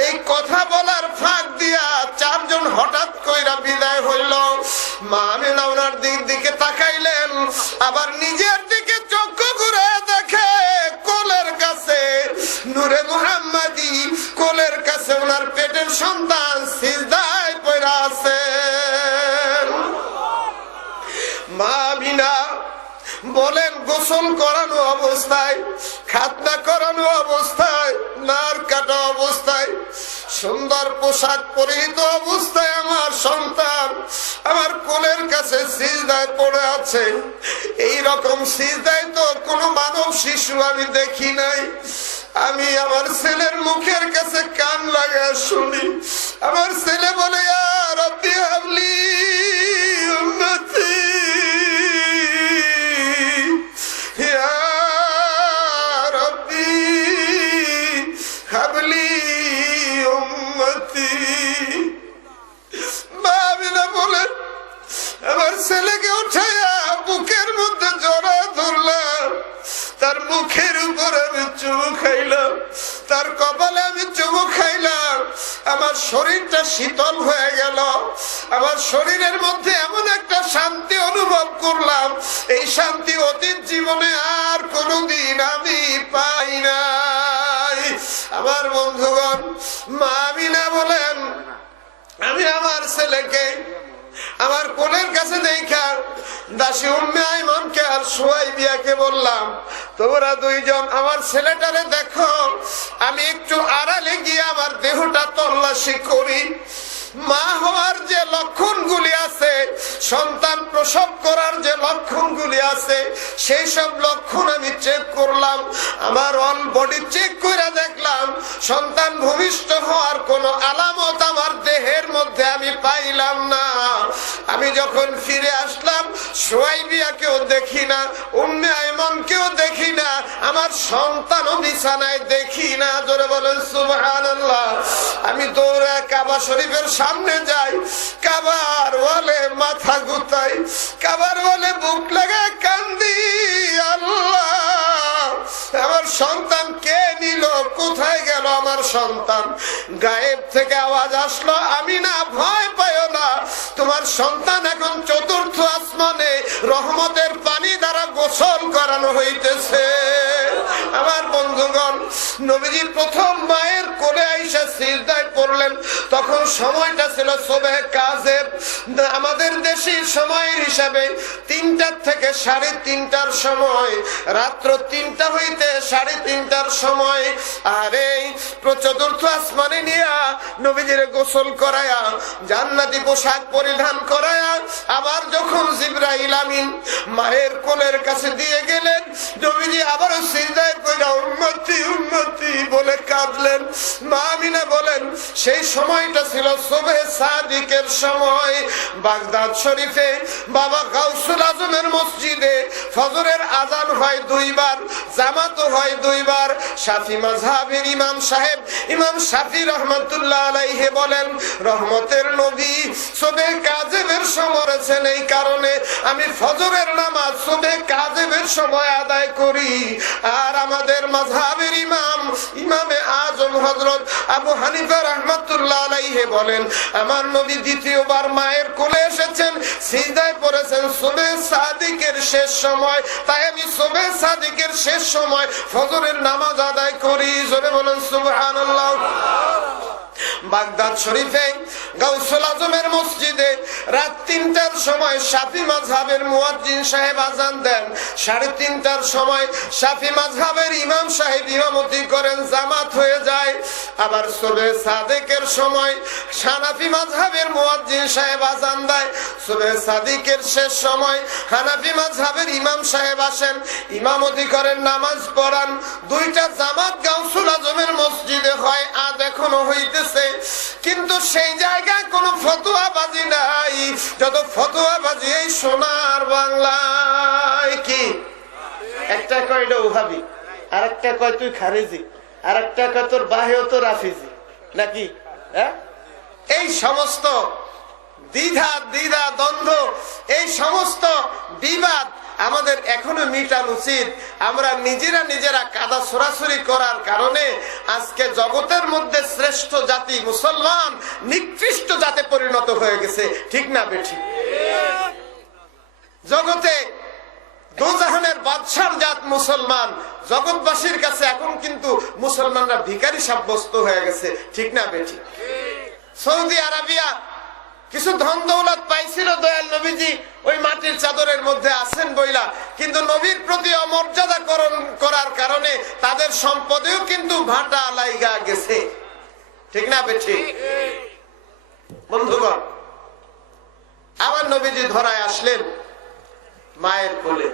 এই কথা বলার ফাঁক দিয়া চারজন হঠাৎ কইরা বিদায় হইল। মা আমিনা ওনার দিকে তাকাইলেন, আবার নিজের দিকে চক্ষু ঘুরে দেখে কোলের কাছে নূরে মুহাম্মাদি, কোলের কাছে ওনার পেটের সন্তান সিজদায় পড়ে আছে। মা আমিনা বলেন, গোসল করানো অবস্থায়, খাতনা করানো অবস্থায়, নার কাটা অবস্থায়, সুন্দর পোশাক পরিহিত অবস্থায় আমার সন্তান আমার কোলের কাছে সিজদায় পড়ে আছে। এই রকম সিজদায় তো কোনো মানব শিশু আমি দেখি নাই। আমি আমার ছেলের মুখের কাছে কান লাগায় শুনি, আমার ছেলে বলে, ইয়া রাব্বি হাবলি উম্মতি, ইয়া রাব্বি হাবলি উম্মতি। মা আমিনা বলেন, আমার ছেলেকে উঠাইয়া বুকের মধ্যে জড়ায় ধরলাম, তার মুখের উপর আমি চুমু খাইলাম, তার কপালে আমি চুমু খাইলাম। আমার শরীরটা শীতল হয়ে গেল। আমার শরীরের মধ্যে এমন একটা শান্তি অনুভব করলাম, এই শান্তি অতীত জীবনে আর কোনোদিন আমি পাই নাই। আমার বন্ধুগণ, মা আমিনা বলেন, আমি আমার ছেলেকে আমার কোলের কাছে দেখা দাসী উম্মে আইমানকে আর সুয়াইবিয়াকে বললাম, তোমরা দুইজন আমার ছেলেটারে দেখো, আমি একটু আড়ালে গিয়ে আমার দেহটা তল্লাশি করি। মা হওয়ার যে লক্ষণগুলি আছে, সন্তান প্রসব করার যে লক্ষণগুলি আছে, সেই সব লক্ষণ আমি চেক করলাম। আমার অল বডি চেক করে দেখলাম সন্তান ভূমিষ্ঠ হওয়ার কোনো আলামত আমার দেহের মধ্যে আমি পাইলাম না। আমি যখন ফিরে আসলাম, সুয়াইবিয়াকেও দেখি না, উম্মে আইমানকেও দেখি না, আমার সন্তানও বিছানায় দেখি না। জোরে বলেন সুবহানাল্লাহ। আমি দৌড়ে কাবা শরীফের সামনে যাই, কাবার ওয়ালে মাথা গুতাই, কাবার ওয়ালে বুক লাগায় কান্দি, আল্লাহ আমার সন্তান কে নিল, কোথায় গেল আমার সন্তান? গায়েব থেকে আওয়াজ আসলো, আমিনা ভয় পাইও না, তোমার সন্তান এখন চতুর্থ আসমানে রহমতের পানি দ্বারা গোসল করানো হইতেছে। আমার বন্ধুগণ, নবীজি প্রথম মায়ের কোলে আইসা সিজদায় পড়লেন, তখন সময়টা ছিল সুবহে কাজের। আমাদের দেশের সময়ের হিসাবে 3টা থেকে 3:30টার সময়, রাত্র 3টা হইতে 3:30টার সময়। আর এই চতুর্থ আসমানে নিয়া নবীজিরে গোসল করায়া, জান্নাতি পোশাক পরিধান করায়া, আবার যখন জিবরাইল আমিন মায়ের কোলের কাছে দিয়ে গেলেন, নবীজি আবার সিজদায় পড়া উম্মতি উম্মতি বলে কাঁদলেন। মা আমিনা বলেন, সেই সময়টা ছিল সুবহে সাদিকের সময়। বাগদাদ শরীফে বাবা গাউসুল আজমের মসজিদে ফজরের আজান হয় 2 বার, জামাতও হয় 2 বার। শাফি মাযহাবের ইমাম সাহেব ইমাম শাফি রহমাতুল্লাহ আলাইহি বলেন, রহমতের নবী সুবহে কাজেবের সময় করেছেন, এই কারণে আমি ফজরের নামাজ সুবহে কাজেবের সময় আদায় করি। আর আমাদের মাযহাবের ইমাম ইমামে আজম হযরত আবু হানিফা রাহমাতুল্লাহ আলাইহি বলেন, আমার নবী দ্বিতীয়বার মায়ের কোলে এসেছেন, সিজদায় পড়েছেন সুবহে সাদিকের শেষ সময়, তাই আমি সুবহে সাদিকের শেষ সময় ফজরের নামাজ আদায় করি। জোরে বলেন সুবহানাল্লাহ। বাগদাদ শরীফে গাউসুল আজমের মসজিদে রাত 3টার সময় শাফি মাযহাবের মুয়াজ্জিন সাহেব আযান দেন। 3:30টার সময় শাফি মাযহাবের ইমাম সাহেব ইমামতি করেন, জামাত হয়ে যায়। আবার সুবহে সাদিকের সময় হানাফি মাযহাবের মুয়াজ্জিন সাহেব আযান দেয়। সুবহে সাদিকের শেষ সময় হানাফি মাযহাবের ইমাম সাহেব আসেন, ইমামতি করেন, নামাজ পড়ান। 2টা জামাত গাউসুল আজমের মসজিদে হয়, আজ এখনো হইতেছে। কিন্তু সেই জায়গায় কোনো ফতুয়াবাজি নাই, যত ফতুয়াবাজি এই সোনার বাংলায়। কি একটা কয় এটা ওহাবি, আর একটা কয় তুই খারিজি, আর একটা কয় তোর বাহেও তো রাফিজি নাকি। এই সমস্ত দ্বিধা দ্বন্দ্ব, এই সমস্ত বিবাদ আমাদের এখনো মিটান উচিত। আমরা নিজেরা কাদা ছড়াছড়ি করার কারণে আজকে জগতের মধ্যে শ্রেষ্ঠ জাতি মুসলমান নিকৃষ্ট জাতে পরিণত হয়ে গেছে, ঠিক না বেঠি? জগতে দোজাহানের বাদশার জাত মুসলমান, জগৎবাসীর কাছে এখন কিন্তু মুসলমানরা ভিখারি সাব্যস্ত হয়ে গেছে, ঠিক না বেঠি? সৌদি আরবিয়া কিছু ধন দৌলত পাইছিল দয়াল নবীজি ওই মাটির চাদরের মধ্যে আছেন বইলা, কিন্তু নবীর প্রতি অমর্যাদা করার কারণে তাদের সম্পদেও কিন্তু ভাটা লাইগা গেছে, ঠিক না বেঠি? বন্ধুগণ, আবার নবীজি ধরায় আসলেন মায়ের কোলে।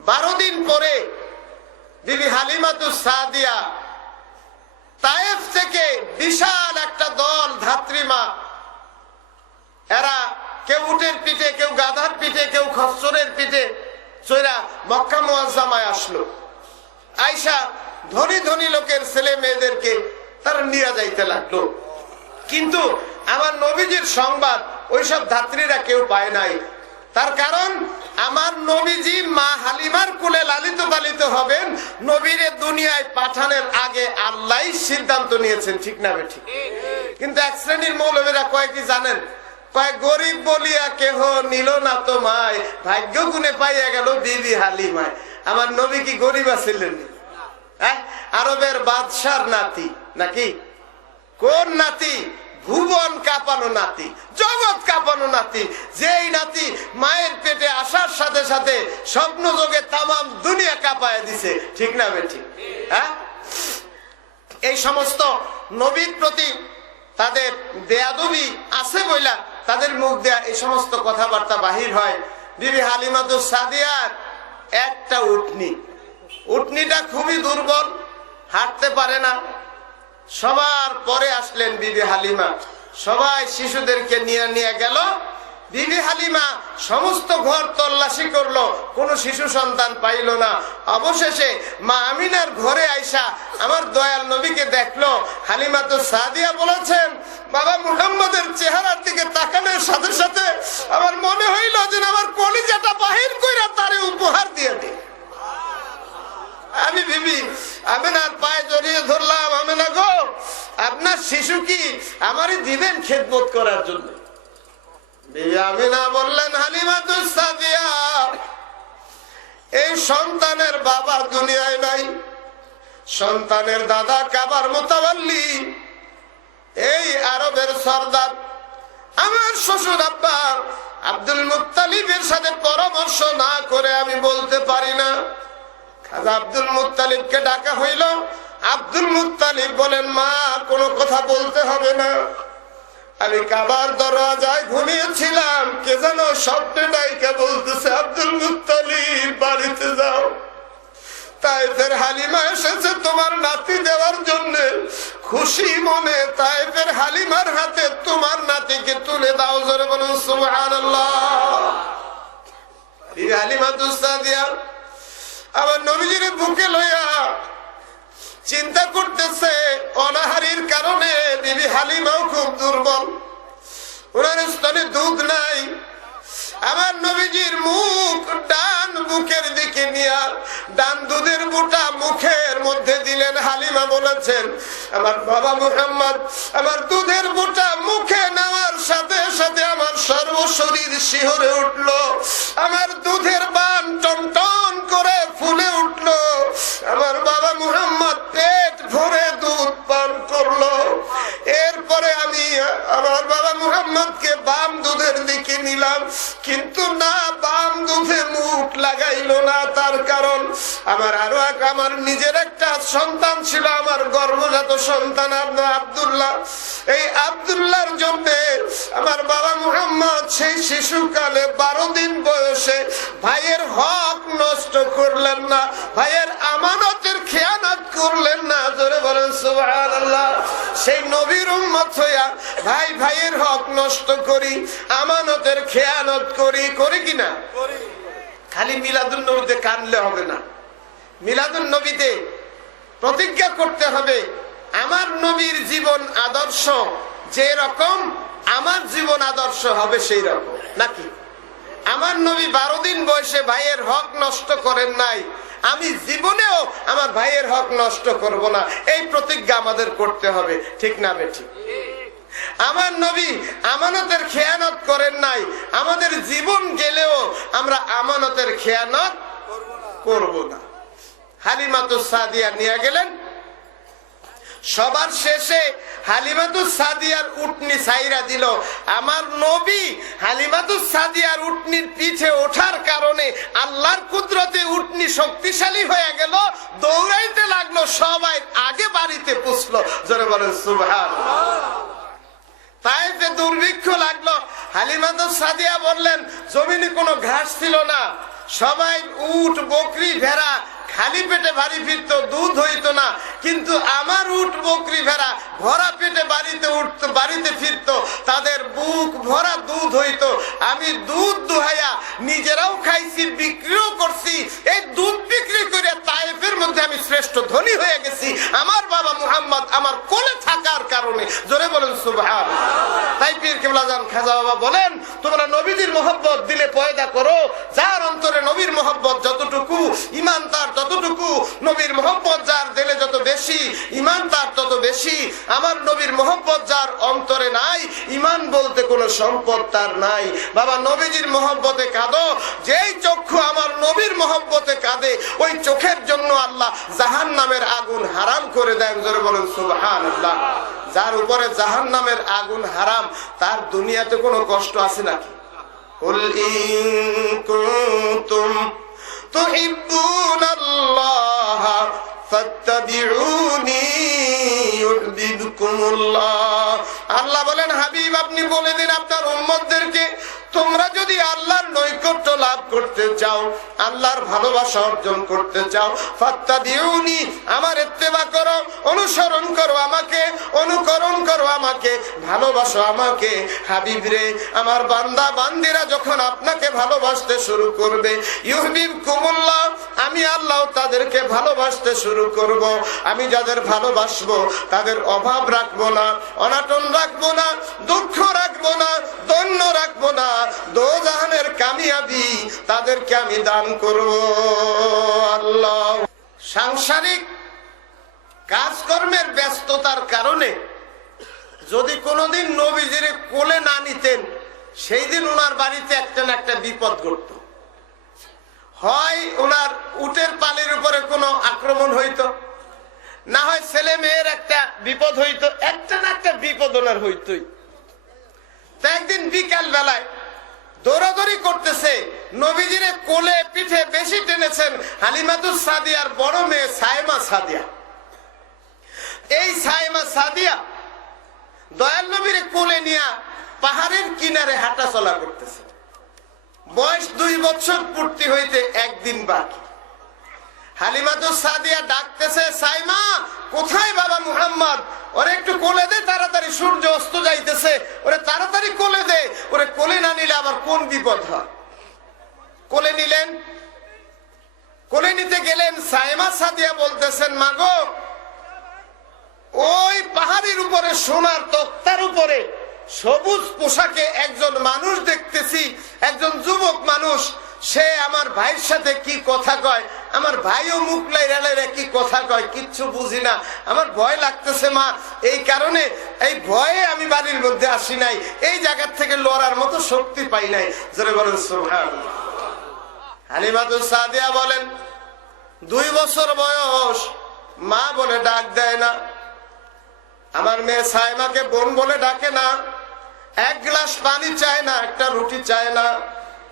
12 দিন পরে বিবি হালিমাতুস সাদিয়া তায়েফ থেকে বিশাল একটা দল ধাত্রীমা, এরা কেউ উটের পিঠে, কেউ গাধার পিঠে, কেউ খচ্চরের পিঠে চৈরা মক্কা মুআজ্জামায় আসলো। আয়েশা ধনী ধনী লোকের ছেলে মেয়েদেরকে তারা নিয়ে যাইতে লাগলো, কিন্তু আমার নবীজির সংবাদ ওইসব ধাত্রীরা কেউ পায় নাই। তার কারণ আমার নবীজি মা হালিমার কোলে লালিত পালিত হবেন, নবীরে দুনিয়ায় পাঠানোর আগে আল্লাহই সিদ্ধান্ত নিয়েছেন, ঠিক না বেঠি? কিন্তু এক শ্রেণীর মৌলবীরা কয় কি জানেন? কয় গরিব বলিয়া কেহ নিল না তোমায়, ভাগ্য গুণে পাইয়া গেল বিবি হালিমায়। আমার নবী কি গরিব আছিলেন? আরবের বাদশার নাতি নাকি? কোন নাতি? ভুবন কাঁপানো নাতি, জগৎ কাঁপানো নাতি, যেই নাতি মায়ের পেটে আসার সাথে সাথে স্বপ্ন যোগে তামাম দুনিয়া কাঁপায় দিছে, ঠিক না বেঠি? এই সমস্ত নবীর প্রতি তাদের বেয়াদবি আছে বইলা তাদের মুখ দেয়া এই সমস্ত কথাবার্তা বাহির হয়। বিবি হালিমাতুস সাদিয়ার একটা উটনিটা খুবই দুর্বল, হাঁটতে পারে না। সবার পরে আসলেন বিবি হালিমা, সবাই শিশুদেরকে নিয়ে গেল। বিবি হালিমা সমস্ত ঘর তল্লাশি করলো, কোন শিশু সন্তান পাইল না। অবশেষে মা আমিনার ঘরে আইসা আমার দয়াল নবীকে দেখলো। হালিমাতুস সাদিয়া বলেছেন, বাবা মুহাম্মদের চেহারার দিকে তাকানোর সাথে সাথে আমার মনে হইল যে আমার কলিজাটা বাহির কইরা তারে উপহার দিয়ে দিই। আমি বিবি আমিনার পায়ে জড়িয়ে ধরলাম, আমিনা গো, আপনার শিশু কি আমারই দিবেন খেদমত করার জন্য? বিবি আমিনা বললেন, হালিমাতুস সাদিয়া, এই সন্তানের বাবা দুনিয়ায় নাই, সন্তানের দাদা কাবার মুতাওয়াল্লি, এই আরবের সরদার আমার শ্বশুর আব্বা আব্দুল মুত্তালিবের সাথে পরামর্শ না করে আমি বলতে পারি না। আব্দুল মুত্তালিবকে ডাকা হইল। আব্দুল মুত্তালিব বলেন, মা কোনো কথা বলতে হবে না, আমি কাবার দরজায় ঘুমিয়েছিলাম, কে যেন স্বপ্নে ডাইকা বলতেছে, আব্দুল মুত্তালিব বাড়িতে যাও, তায়েফের হালিমা এসেছে তোমার নাতি দেওয়ার জন্য, খুশি মনে তায়েফের হালিমার হাতে তোমার নাতিকে তুলে দাও। জোরে বলুন সুবহানাল্লাহ। হালিমাতুস সাদিয়া আবার নবীজির বুকে লইয়া চিন্তা করতেছে, অনাহারির কারণে বিবি হালিমাও খুব দুর্বল, ওনার স্তনে দুধ নাই। আমার নবীজির মুখ ডান বুকের দিকে নিয়ে ডান দুধের বুটা মুখের মধ্যে দিলেন। হালিমা বলেছেন, আমার বাবা মুহাম্মদ আমার দুধের বুটা মুখে নেওয়ার সাথে সাথে আমার সর্বশরীর শিহরে উঠলো, আমার দুধের বান টনটন করে ফুলে উঠলো, আমার বাবা মুহাম্মদ পেট ভরে দুধ পান করলো। এরপরে আমি আমার বাবা মুহাম্মদকে বাম দুধের দুধের দিকে নিলাম, কিন্তু না, বাম দুধে মুখ লাগাইলো না। তার কারণ আমার নিজের একটা সন্তান ছিল, আমার গর্ভজাত সন্তান আব্দুল্লাহ। এই আব্দুল্লাহর জন্য আমার বাবা মুহাম্মদ সেই শিশুকালে 12 দিন বয়সে ভাইয়ের হক নষ্ট করলেন না, ভাইয়ের আমানতের খেয়ানত করলেন না। জোরে বলেন সুবহানাল্লাহ। সেই নবীর উম্মত হইয়া ভাইয়ের হক নষ্ট করি, আমানতের খেয়ানত করি কিনা? খালি মিলাদুন নবীতে কানলে হবে না, মিলাদুন নবীতে প্রতিজ্ঞা করতে হবে আমার নবীর জীবন আদর্শ যে রকম আমার জীবন আদর্শ হবে সেই রকম। নাকি আমার নবী 12 দিন বয়সে ভাইয়ের হক নষ্ট করেন নাই, আমি জীবনেও আমার ভাইয়ের হক নষ্ট করব না, এই প্রতিজ্ঞা আমাদের করতে হবে। ঠিক না বেঠিক? আমার নবী আমানতের খেয়ানত করেন নাই, আমাদের জীবন গেলেও আমরা আমানতের খেয়ানত করব না। হালিমাতুস সাদিয়া নিয়ে গেলেন, সবার শেষে হালিমাতুস সাদিয়ার উটনি ছাইরা দিল। আমার নবী হালিমাতুস সাদিয়ার উটনির পিঠে ওঠার কারণে আল্লাহর কুদরতে উটনি শক্তিশালী হয়ে গেল, দৌড়াইতে লাগলো, সবাই আগে বাড়িতে পুষলো। জোরে বলেন সুবহানাল্লাহ। তাইফে দুর্ভিক্ষ লাগলো, হালিমাতুস সাদিয়া বললেন জমিনে কোনো ঘাস ছিল না, সবাই উট বকরি ভেড়া খালি পেটে বাড়ি ফিরত, দুধ হইতো না, কিন্তু আমার উট বকরি ভেড়া ভরা পেটে বাড়িতে ফিরত, তাদের বুক ভরা দুধ হইতো। আমি দুধ দুহাইয়া নিজেরাও খাইছি, বিক্রিও করছি। এই দুধ বিক্রি করে তায়েফের মধ্যে আমি শ্রেষ্ঠ ধনী হয়ে গেছি আমার বাবা মুহাম্মদ আমার কোলে থাকার কারণে। জোরে বলেন সুবহানাল্লাহ। তাই পীর কেবলা জান খাজা বাবা বলেন, তোমরা নবীজির মহব্বত দিলে পয়দা করো, যার অন্তরে নবীর মহব্বত যতটুকু, ইমান তার ততটুকু। নবীর মহব্বত যার দিলে যত বেশি, ইমান তার তত বেশি। আমার নবীর মহব্বত যার অন্তরে নাই, ইমান বলতে কোনো সম্পদ তার নাই। বাবা নবীজির মহব্বতে কাঁদো, যেই চক্ষু আমার নবীর মহব্বতে কাঁদে, ওই চোখের জন্য আল্লাহ জাহান্নামের আগুন হারাম করে দেন। জোরে বলেন সুবহানাল্লাহ। যার উপরে জাহান্নামের আগুন হারাম, তার দুনিয়াতে কোনো কষ্ট আছে নাকি? কুল ইন কুনতুম তুহিব্বুনাল্লাহ ফাত্তাবিউনি ইউহিব্বুকুমুল্লাহ। আল্লাহ বলেন, হাবিব আপনি বলে দিন আপনার উম্মতদেরকে, তোমরা যদি আল্লাহর নৈকট্য লাভ করতে চাও, আল্লাহর ভালোবাসা অর্জন করতে চাও, ফাত্তাবিউনি, আমার ইত্তেবা করো, অনুসরণ করো আমাকে, অনুকরণ করো আমাকে, ভালোবাসো আমাকে। হাবিব রে, আমার বান্দা বান্দিরা যখন আপনাকে ভালোবাসতে শুরু করবে, ইউহিব্বুকুমুল্লাহ, আমি আল্লাহ তাদেরকে ভালোবাসতে শুরু করব। আমি যাদের ভালোবাসবো তাদের অভাব রাখবো না, অনাটন রাখবো না, দুঃখ রাখবো না, দৈন্য রাখবো না, দোজাহানের কামিয়াবি তাদেরকে আমি দান করব। আল্লাহ। সাংসারিক কাজকর্মের ব্যস্ততার কারণে যদি কোনোদিন নবীজির কোলে না নিতেন, সেই দিন ওনার বাড়িতে একটা না একটা বিপদ ঘটত। হয় ওনার উটের পালের উপরে কোনো আক্রমণ হইতো, না হয় ছেলে মেয়ের একটা বিপদ হইতো, একটা না একটা বিপদ ওনার হইতোই। তো একদিন বিকাল বেলায় দৌড়াদৌড়ি করতেছে, নবীজিরে কোলে পিঠে বেশি টেনেছেন হালিমাতুস সাদিয়ার বড় মেয়ে সাইমা সাদিয়া। এই সাইমা সাদিয়া দয়াল নবীরে কোলে নিয়ে পাহাড়ের কিনারে হাঁটা চলা করতেছে। বয়স 2 বছর পূর্তি হইতে একদিন বাকি। হালিমাতুস সাদিয়া ডাকতেছে, সাইমা কোথায় বাবা মুহাম্মদ? ওরে একটু কোলে দে, তাড়াতাড়ি সূর্য অস্ত যাইতেছে, ওরে তাড়াতাড়ি কোলে দে। ওরে কোলে না নিলে আবার কোন বিপদ হয়। কোলে নিলেন, কোলে নিতে গেলেন, সাইমা সাদিয়া বলতেছেন, মাগো ওই পাহাড়ের উপরে সোনার তক্তার উপরে সবুজ পোশাকে একজন মানুষ দেখতেছি, একজন যুবক মানুষ। সে আমার ভাইয়ের সাথে কি কথা কয়, আমার ভাইও মুখ লাইরা কি কথা কয়, কিচ্ছু বুঝি না, আমার ভয় লাগতেছে মা। এই কারণে এই ভয়ে আমি বাড়ির মধ্যে আসি নাই, এই জায়গার থেকে লড়ার মতো শক্তি পাই নাই। জোরে বলেন সুবহানাল্লাহ। হালিমাতুস সাদিয়া বলেন, 2 বছর বয়স, মা বলে ডাক দেয় না, আমার মেয়ে সাইমাকে বোন বলে ডাকে না, এক গ্লাস পানি চায় না, একটা রুটি চায় না,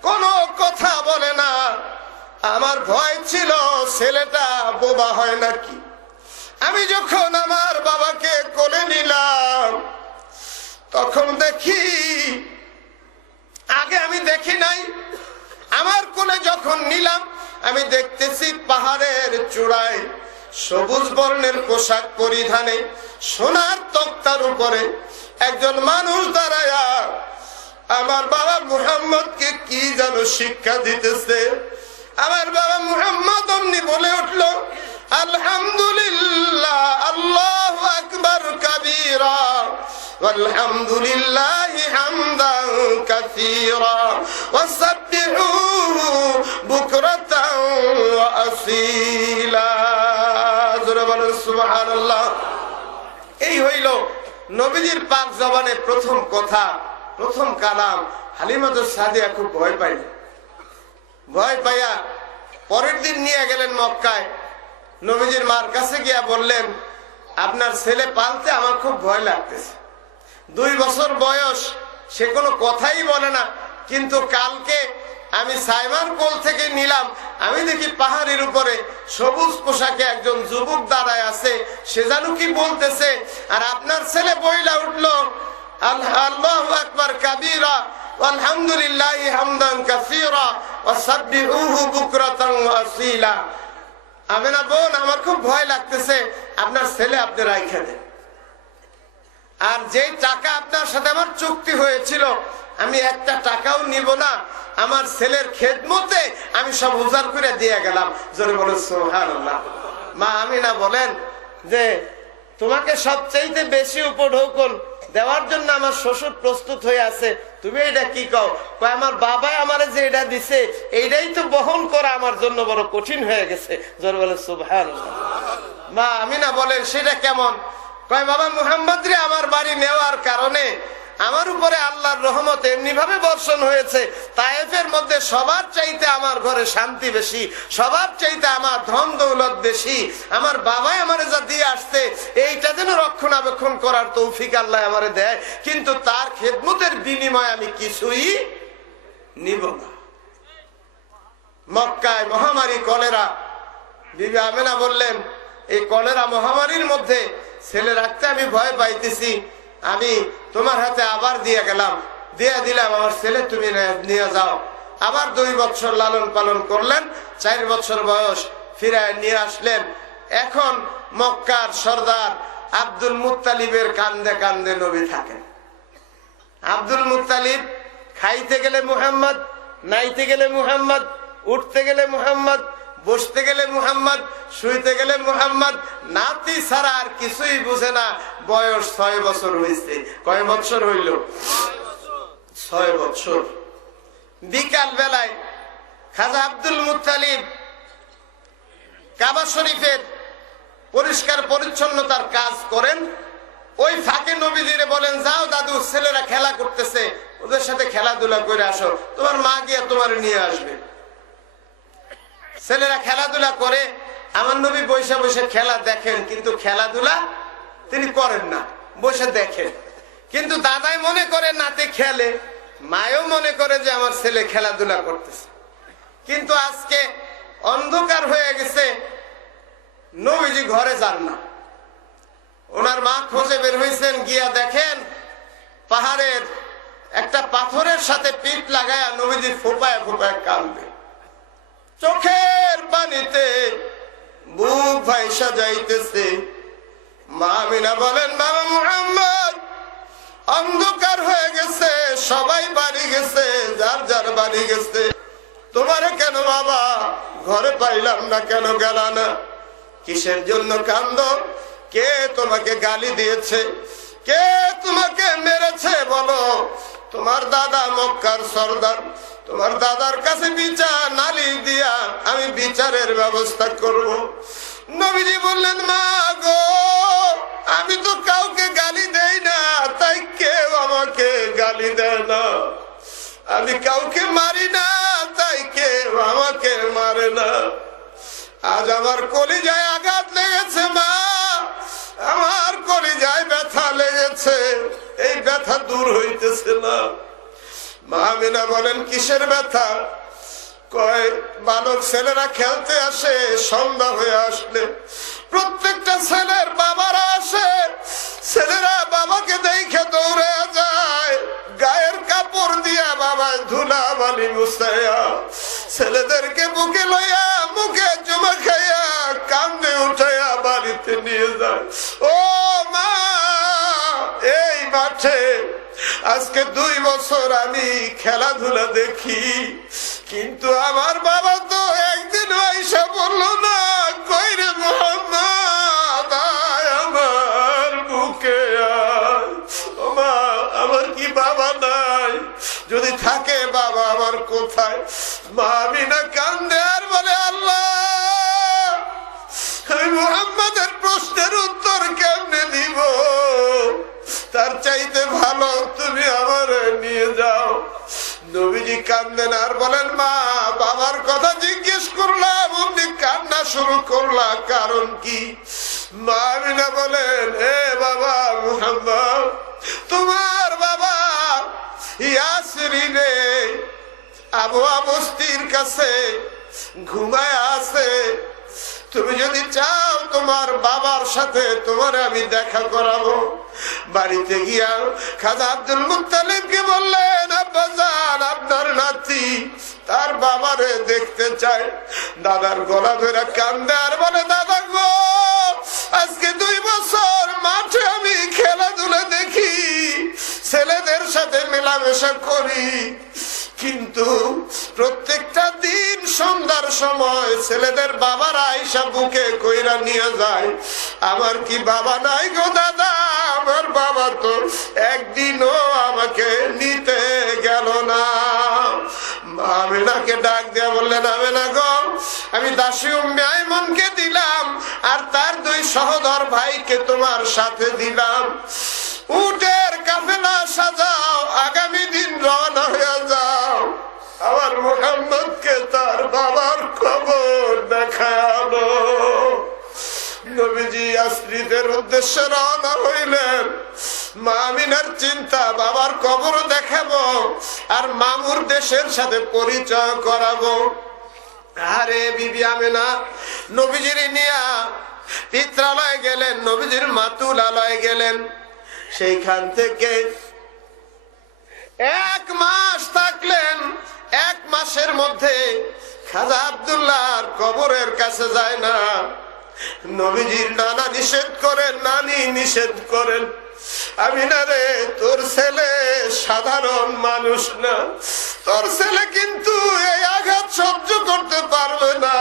কোনো কথা বলে না। আমার ভয় ছিল ছেলেটা বোবা হয় নাকি। আমি যখন আমার বাবাকে কোলে নিলাম তখন দেখি, আগে আমি দেখি নাই, আমার কোলে যখন নিলাম আমি দেখতেছি পাহাড়ের চূড়ায় সবুজ বর্ণের পোশাক পরিধানে সোনার তক্তার উপরে একজন মানুষ দাঁড়ায়া আমার বাবা মুহাম্মদকে কি যেন শিক্ষা দিতেছে। আমার বাবা মুহাম্মদ অমনি বলে উঠলো, আলহামদুলিল্লাহ, আল্লাহু আকবার কাবীরা, ওয়ালহামদুলিল্লাহি হামদান কাসীরা, ওয়াসাব্বিহুহু বুকরাতান ওয়া আসীলা। জোরে বলেন সুবহানাল্লাহ। এই হইল নবীজির পাক জবানে প্রথম কথা, প্রথম কালাম। হালিমাতুস সাদিয়া খুব ভয় পাইলেন। ভয় পাইয়া পরের দিন নিয়ে গেলেন মক্কায়। নবীজির মার কাছে গিয়া বললেন, আপনার ছেলে পালতে আমার খুব ভয় লাগতেছে। 2 বছর বয়স, সে কোনো কথাই বলে না, কিন্তু কালকে আমি সাইমার কোল থেকে নিলাম, আমি দেখি পাহাড়ের উপরে সবুজ পোশাকে একজন যুবক দাঁড়ায় আছে, সে যেন কি বলতেছে। আর আপনার ছেলে বইলা উঠলো, আল্লাহু আকবার কাবীরা, আলহামদুলিল্লাহি হামদান কাসীরা, ওয়াসাব্বিহুহু বুকরাতান ওয়া আসীলা। আমেনা বোন, আমার খুব ভয় লাগতেছে, আপনার ছেলে আপনি রাইখা দেন। আর যেই টাকা আপনার সাথে আমার চুক্তি হয়েছিল, আমি একটা টাকাও নিব না, আমার ছেলের খেদমতে আমি সব উজাড় করে দিয়ে গেলাম। জোরে বলেন সুবহানাল্লাহ। মা আমিনা বলেন যে তোমাকে সবচেয়ে বেশি উপঢৌকন দেওয়ার জন্য আমার শ্বশুর প্রস্তুত হয়ে আছে, তুমি এটা কি কও? আমার বাবা আমারে যে এটা দিছে, এইটাই তো বহন করা আমার জন্য বড় কঠিন হয়ে গেছে। জোরে বলেন সুবহানাল্লাহ। মা আমিনা বলেন সেটা কেমন? কয় বাবা মুহাম্মদ রে আমার বাড়ি নেওয়ার কারণে আমার উপরে আল্লাহর রহমত এমনি ভাবে বর্ষণ হয়েছে, তায়েফের মধ্যে সবার চাইতে আমার ঘরে শান্তি বেশি, সবার চাইতে আমার ধন দৌলত বেশি। আমার বাবাই আমারে যা দিয়ে আসছে, এইটা যেন রক্ষণাবেক্ষণ করার তৌফিক আল্লাহ আমারে দেয়, কিন্তু তার খেদমতের বিনিময়ে আমি কিছুই নিব না। মক্কায় মহামারী কলেরা। বিবি আমেনা বললেন, এই কলেরা মহামারীর মধ্যে ছেলে রাখতে আমি ভয় পাইতেছি, আমি তোমার হাতে আবার দিয়ে গেলাম, দিয়ে দিলাম, আমার ছেলে তুমি নিয়ে যাও। আবার 2 বছর লালন পালন করলেন, 4 বছর বয়স ফিরায় নিয়ে আসলেন। এখন মক্কার সর্দার আব্দুল মুত্তালিবের কান্দে কান্দে নবী থাকেন। আব্দুল মুত্তালিব খাইতে গেলে মুহাম্মদ, নাইতে গেলে মুহাম্মদ, উঠতে গেলে মুহাম্মদ, বসতে গেলে মুহাম্মদ, শুইতে গেলে মুহাম্মদ, নাতি ছাড়া আর কিছুই বুঝে না। বয়স 6 বছর হয়েছে। কয় বছর হইল? 6 বছর। বিকাল বেলায় খাজা আব্দুল মুত্তালিব কাবা শরীফের পরিষ্কার পরিচ্ছন্নতার কাজ করেন। ওই ফাঁকে নবীজিরে বলেন, যাও দাদু, ছেলেরা খেলা করতেছে, ওদের সাথে খেলাধুলা করে আসো, তোমার মা গিয়ে তোমার নিয়ে আসবে। ছেলেরা খেলাধুলা করে, আমার নবী বসে বসে খেলা দেখেন, কিন্তু খেলাধুলা তিনি করেন না, বসে দেখেন। কিন্তু দাদাই মনে করে নাতে খেলে, মায়ও মনে করে যে আমার ছেলে খেলাধুলা করতেছে। কিন্তু আজকে অন্ধকার হয়ে গেছে, নবীজি ঘরে যান না। ওনার মা খোঁজে বের হয়েছেন, গিয়া দেখেন পাহাড়ের একটা পাথরের সাথে পিঠ লাগায়া নবীজি ফোপায় ফোপায় কাঁদবে। চোখের পানিতে বুক ভাইসা যাইতেছে। মা আমিনা বলেন, বাবা মুহাম্মদ, অন্ধকার হয়ে গেছে, সবাই বাড়ি গেছে, যার যার বাড়ি গেছে, তোমারে কেন বাবা ঘরে পাইলাম না, কেন গেলা না? কিসের জন্য কান্দো? কে তোমাকে গালি দিয়েছে? কে তোমাকে মেরেছে বলো? তোমার দাদা মক্কার সর্দার, তোমার দাদার কাছে বিচার নালিশ দিয়া আমি বিচারের ব্যবস্থা করব। নবীজি বললেন, মা গো, আমি তো কাউকে গালি দেই না, তাই কেউ আমাকে গালি দেয় না। আমি কাউকে মারি না, তাই কেউ আমাকে মারে না। আজ আমার কলিজায় আঘাত লেগেছে মা, আমার কলিজায় ব্যথা লেগেছে। এই ব্যথা দূর হইতেছে না। মা আমিনা বলেন কিসের ব্যথা? কয় বালক ছেলেরা খেলতে আসে, সন্ধ্যা হয়ে আসলে প্রত্যেকটা ছেলের বাবারা আসে, ছেলেরা বাবাকে দেখে দৌড়ে যায়, গায়ের কাপড় দিয়া বাবায় ধুলা বালি মুছাইয়া ছেলেদেরকে বুকে লইয়া মুখে জমা খাইয়া কান্দে উঠাইয়া বাড়িতে নিয়ে যায়। ও মা, এই মাঠে আজকে 2 বছর আমি খেলাধুলা দেখি, কিন্তু আমার বাবা তো একদিন আইসা বললো না, কইরে মোহাম্মদ আমার বুকে আয়। ও মা, আমার কি বাবা নাই? যদি থাকে বাবা আমার কোথায়? মা আমিনা কান্দে আর বলে, আল্লাহ, আমি মুহাম্মাদের প্রশ্নের উত্তর কেমনে দিব? তার চাইতে ভালো তুমি আমার নিয়ে যাও। নবীজি কান্দেন আর বলেন, মা, বাবার কথা জিজ্ঞেস করলাম, অমনি কান্না শুরু করলা, কারণ কি? মা আমিনা বলেন, এ বাবা মুহাম্মদ, তোমার বাবা ইয়াসরিনে আবু বস্তির কাছে ঘুমায় আছে। তুমি যদি চাও তোমার বাবার সাথে তোমার আমি দেখা করাবো। বাড়িতে গিয়া খাজা আব্দুল মুত্তালিবকে বললেন, আব্বাজান, আপনার নাতি তার বাবারে দেখতে চায়। দাদার গলা ধরে কান্দে আর বলে, দাদা গো, আজকে 2 বছর মাঠে আমি খেলাধুলা দেখি, ছেলেদের সাথে মেলামেশা করি, কিন্তু প্রত্যেকটা দিন সন্ধ্যার সময় ছেলেদের বাবারা আইসা বুকে কইরা নিয়ে যায়। আমার কি বাবা নাই গো দাদা? আমার বাবা তো একদিনও আমাকে নিতে গেল না। আমিনাকে ডাক দিয়া বললেন, আমিনা গো, আমি দাসী উম্মে আইমনকে দিলাম আর তার 2 সহোদর ভাইকে তোমার সাথে দিলাম। উটের কাফেলা সাজাও, আগামী দিন রওনা হয়ে যাও, আমার মুহাম্মদকে তার বাবার খবর দেখালো। নবীজি ইয়াসরিবের উদ্দেশ্যে রওনা হইলেন। মা আমিনার চিন্তা, বাবার কবর দেখাবো আর মামুর দেশের সাথে পরিচয় করাবো। আরে বিবি আমিনা নবীজির নিয়া পিত্রালয়ে গেলেন, নবীজির মাতুলালয়ে গেলেন। সেইখান থেকে 1 মাস থাকলেন। 1 মাসের মধ্যে খাজা আব্দুল্লাহর কবরের কাছে যায় না। নবীজির নানা নিষেধ করেন, নানি নিষেধ করেন, আমিনা রে, তোর ছেলে সাধারণ মানুষ না, তোর ছেলে কিন্তু এই আঘাত সহ্য করতে পারবে না।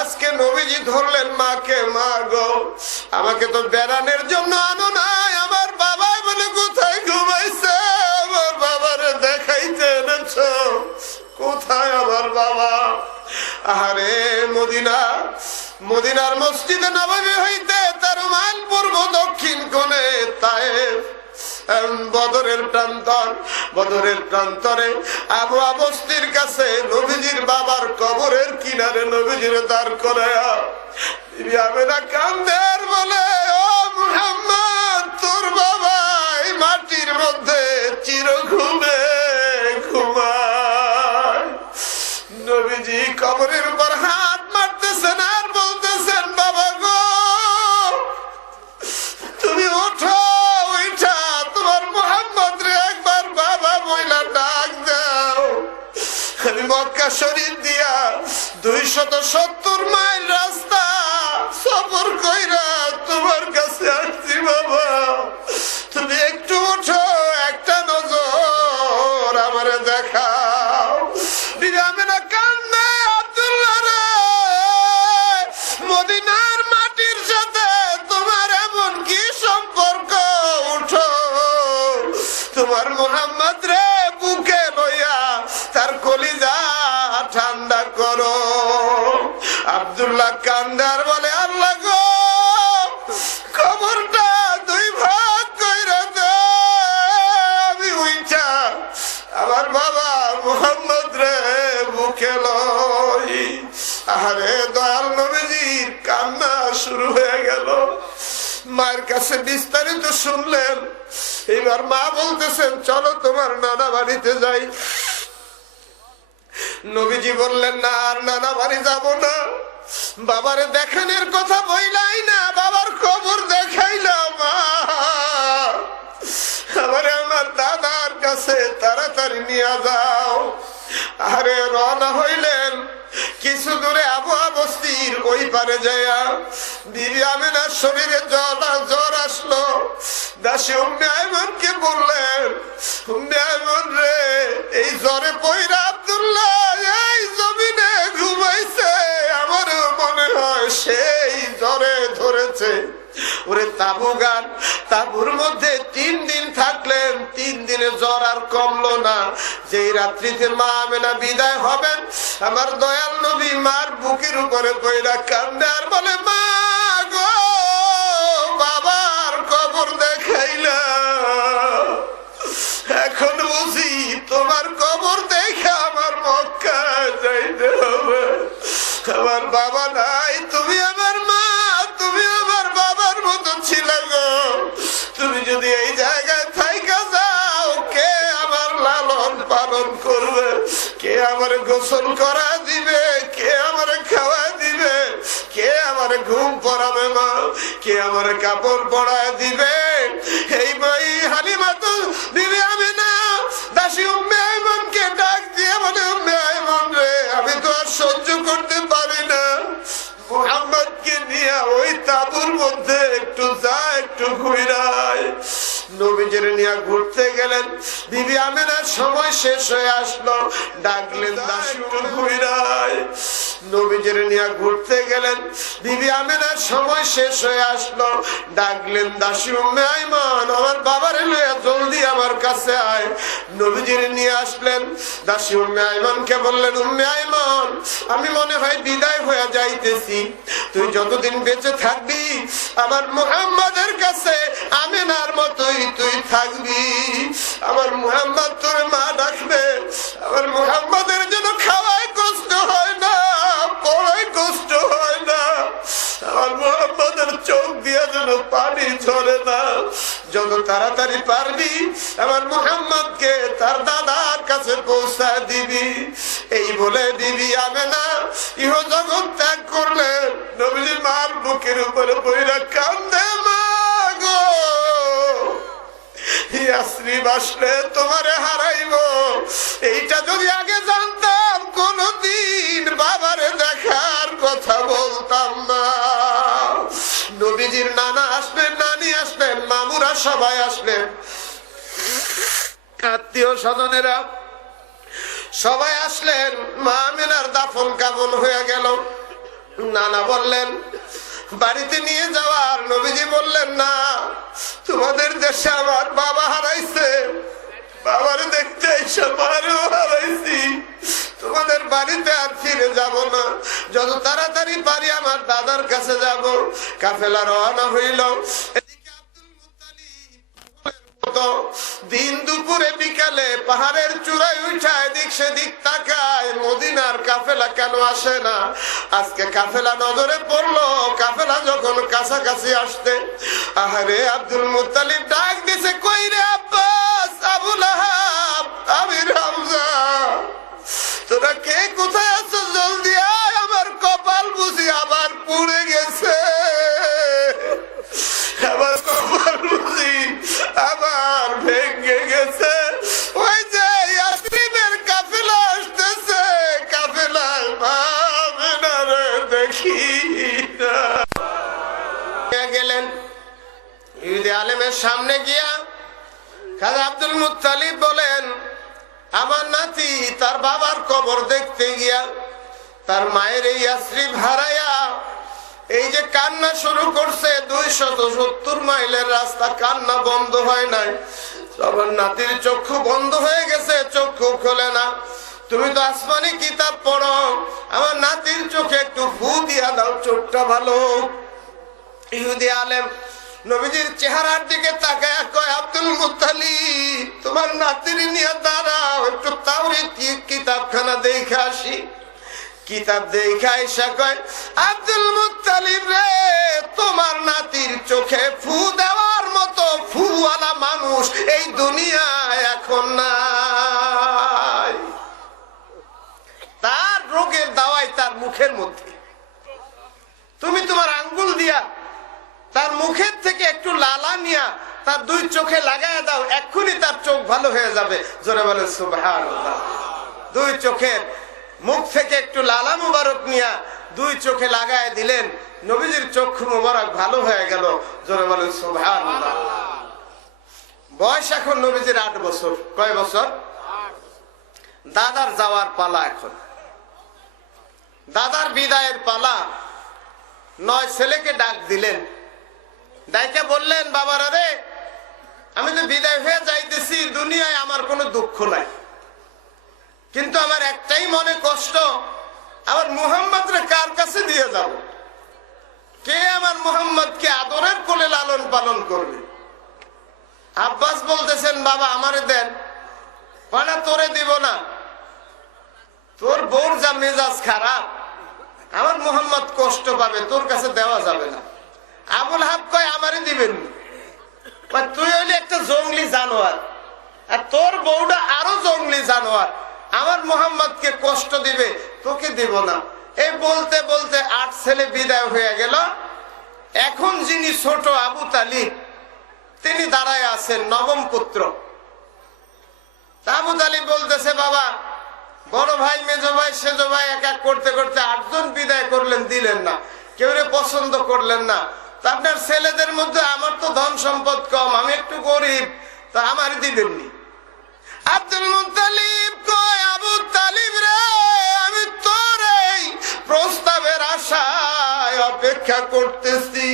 আজকে নবীজি ধরলেন মাকে, মা গো, আমাকে তো বেড়ানোর জন্য আনো নাই, আমার বাবা বলে কোথায় ঘুমাইছে? আমার বাবারে দেখাইতে এনেছ, কোথায় আমার বাবা? আরে মদিনার মসজিদে নববী হইতে 13 মাইল পূর্ব দক্ষিণ কোণে তায়েফ, বদরের প্রান্তরে আবু বস্তির কাছে নবীজির বাবার কবরের কিনারে নবীজির দাঁড় করায়া বিবি আমিনা কান্দে আর বলে, ও মুহাম্মদ, তোর বাবা এই মাটির মধ্যে চিরঘুমে ঘুমায়। নবীজি কবরের উপর হাত মারতেছেন আর বলতেছেন, বাবা গো, তুমি ওঠো, উঠা তোমার মুহাম্মদ রে একবার বাবা বইলা ডাক দাও। আমি মক্কা শরীফ দিয়া 270 মাইল রাস্তা সফর কইরা তোমার কাছে আসছি বাবা, তুমি একটু ওঠো, একটা নজর আমারে দেখাও। বিবি আমিনা কান্দে, আব্দুল্লাহ রে, মদিনার মাটির সাথে তোমার এমন কি সম্পর্ক? উঠো, তোমার মুহাম্মদ রে বুকে লইয়া তার কলিজা ঠান্ডা করো। আব্দুল্লাহ কান্দার বলে, আল্লাহ গো, খবরটা 2 ভাগ কইরা দে, আমি উইঠা আমার বাবা মুহাম্মদ রে বুকে লই। আরে দয়াল নবীজির কান্না শুরু হয়ে গেল। মায়ের কাছে বিস্তারিত শুনলেন। এবার মা বলতেছেন চলো তোমার নানা বাড়িতে যাই। নবীজি বললেন না, আর নানা বাড়ি যাব না। বাবারে দেখানোর কথা বইলাই না, বাবার কবর দেখাইলাম। মা আমারে আমার দাদার কাছে তাড়াতাড়ি নিয়ে যাও। আরে রওনা হইলেন। কিছু দূরে আবহাওয়া বস্তির ওই পারে যাইয়া বিবি আমিনার শরীরে জ্বর আসলো। দাসী উম্মে আইমনকে বললেন, উম্মে আইমন রে, এই জ্বরে পইরা আব্দুল্লাহ এই জমিনে ঘুমাইছে, আমার মনে হয় সেই জ্বরে ধরেছে। ওরে তাবু গান, তাবুর মধ্যে 3 দিন থাকলেন, 3 দিনে জ্বর আর কমলো না। যেই রাত্রিতে মা আমেনা বিদায় হবেন, আমার দয়াল নবী মার বুকের উপরে পয়রা কান্দে আর বলে, মা গো, বাবার কবর দেখাইলা, এখন বুঝি তোমার কবর দেখে আমার মক্কা যাইতে হবে। আমার বাবা নাই, তুমি আমার মা, তুমি আমার বাবার মতো ছিল গো। তুমি যদি এই জায়গায় থাইকা যাও, কে আমার লালন পালন করবে? কে আমার গোসল করা দিবে? কে আমার খাওয়া দিবে? কে আমার ঘুম পড়াবে? মা কে আমার কাপড় পরায় দিবে? এই বই হালিমা তো বিবি আমিনা দাসী উম্মে আইমনকে ডাক দিয়ে বলে, উম্মে আইমন রে, আমি তো আর সহ্য করতে পারি না, মুহাম্মদকে নিয়ে ওই তাবুর মধ্যে একটু যা, একটু ঘুরায়। নবীজির নিয়ে ঘুরতে গেলেন। বিবি আমিনার সময় শেষ হয়ে আসলো, ডাকলেন দাসী ঘুরায়। নবীজির নিয়ে ঘুরতে গেলেন। বিবি আমিনার সময় শেষ হয়ে আসলো, ডাকলেন দাসী উম্মে আইমন, আমার বাবারে লইয়া জলদি আমার কাছে আয়। নবীজির নিয়ে আসলেন। দাসী উম্মে আইমনকে বললেন, উম্মে আইমন, আমি মনে হয় বিদায় হয়ে যাইতেছি, তুই যতদিন বেঁচে থাকবি আমার মুহাম্মাদের কাছে আমিনার মতোই তুই থাকবি। আমার মুহাম্মদ তোর মা ডাকবে, আমার মুহাম্মাদের যেন খাওয়ায় কষ্ট হয় না, পড়ায় কষ্ট হয় না, আমার মুহাম্মাদের চোখ দিয়ে যেন পানি ঝরে না। যত তাড়াতাড়ি পারবি আমার মুহাম্মদকে তার দাদার কাছে পৌঁছায় দিবি। এই বলে দিবি আমেনা ইহ জগৎ ত্যাগ করলেন। নবীজি মার বুকের উপরে বইরা কান্দে, মা গো, ইয়াসরিব আসলে তোমারে হারাইব, এইটা যদি আগে জানতাম কোনদিন বাবারে দেখার কথা বলতাম না। নবীজির নানা আসলেন, নানি আসলেন, মামুরা সবাই আসলেন, আত্মীয় স্বজনেরা সবাই আসলেন। মা আমিনার দাফন কাফন হয়ে গেল। নানা বললেন বাড়িতে নিয়ে যাওয়ার। নবীজি বললেন না, তোমাদের দেশে আমার বাবা হারাইছে, বাবার দেখতে এসে মারেও হারাইছি, তোমাদের বাড়িতে আর ফিরে যাব না, যত তাড়াতাড়ি পারি আমার দাদার কাছে যাব। কাফেলা রওনা হইল। দিন দুপুরে বিকালে পাহাড়ের চূড়ায় উঠা এদিক সেদিক তাকায়, মদিনার কাফেলা কেন আসে না? আজকে কাফেলা নজরে পড়লো। কাফেলা যখন কাছাকাছি আসতে, আহারে আব্দুল মুত্তালিব ডাক দিছে, কই রে আব্বাস, আবুল আহাব, আমির হামজা, তোরা কে কোথায় আছো? জলদি আয়, আমার কপাল বুঝি আবার পুড়ে গেছে, আবার কপাল বুঝি আবার ভেঙে গেছে। ওই যে ইয়াসরিবের কাফেলা আসতেছে, কাফেলায় মা আমিনারে দেখি না। গেলেন ঈদে আলেমের সামনে গিয়া খাজা আব্দুল মুত্তালিব বলেন, আমার নাতি তার বাবার কবর দেখতে গিয়া তার মায়ের এই ইয়াসরিব হারাইয়া এই যে কান্না শুরু করছে, 270 মাইলের রাস্তা, কান্না বন্ধ হয় নাই। আমার নাতির চক্ষু বন্ধ হয়ে গেছে, চক্ষু খোলে না। তুমি তো আসমানি কিতাব পড়ো, আমার নাতির চোখে একটু ফু দিয়া দাও, চোখটা ভালো। ইহুদি আলেম নবীজির চেহারার দিকে তাকায় কয়, আব্দুল মুত্তালিব, তোমার নাতির নিয়ে দাঁড়াও, একটু তাওরীত কিতাবখানা দেখে আসি। কিতাব দেখে আয়েশা কয়, আব্দুল মুত্তালিব রে, তোমার নাতির চোখে ফু দেওয়ার মতো ফুওয়ালা মানুষ এই দুনিয়ায় এখন নাই। তার রোগের দাওয়াই তার মুখের মধ্যে। তুমি তোমার আঙ্গুল দিয়া তার মুখের থেকে একটু লালা নিয়া তার দুই চোখে লাগায় দাও, এক্ষুনি তার চোখ ভালো হয়ে যাবে। জোরে বলে সুবহানাল্লাহ। দুই চোখের মুখ থেকে একটু লালা মুবারক নিয়া দুই চোখে লাগায় দিলেন, নবীজির চক্ষু মুবারক ভালো হয়ে গেল। জোরে বলে সুবহানাল্লাহ। বয়স এখন নবীজির 8 বছর। কয় বছর? দাদার যাওয়ার পালা। এখন দাদার বিদায়ের পালা। 9 ছেলেকে ডাক দিলেন, ডাইকে বললেন, বাবারা রে, আমি তো বিদায় হয়ে যাইতেছি, দুনিয়ায় আমার কোনো দুঃখ নাই, কিন্তু আমার একটাই মনে কষ্ট, আমার মুহাম্মদ রে কার কাছে দিয়ে যাব? কে আমার মুহাম্মদকে আদরের কোলে লালন পালন করবে? আব্বাস বলতেছেন, বাবা আমারে দেন। পানা তোরে দিব না, তোর বউর যা মেজাজ খারাপ, আমার মুহাম্মদ কষ্ট পাবে, তোর কাছে দেওয়া যাবে না। আবুল হাব কয়, আমারে দিবেন। তুই হইলে একটা জঙ্গলি জানোয়ার, আর তোর বউটা আরো জঙ্গলি জানোয়ার, আমার মুহাম্মদকে কষ্ট দিবে, তোকে দিব না। এই বলতে বলতে 8 ছেলে বিদায় হয়ে গেল। এখন যিনি ছোট আবু তালিব, তিনি দাঁড়ায় আছেন, 9ম পুত্র। আবু তালিব বলতেছে, বাবা, বড় ভাই, মেজো ভাই, সেজো ভাই এক এক করতে করতে 8 জন বিদায় করলেন, দিলেন না, কেউ পছন্দ করলেন না। তা আপনার ছেলেদের মধ্যে আমার তো ধন সম্পদ কম, আমি একটু গরিব, তা আমার দিবেননি। আব্দুল মুত্তালিব কয়, আবু তালিব রে, আমি তোর এই প্রস্তাবের আশায় অপেক্ষা করতেছি।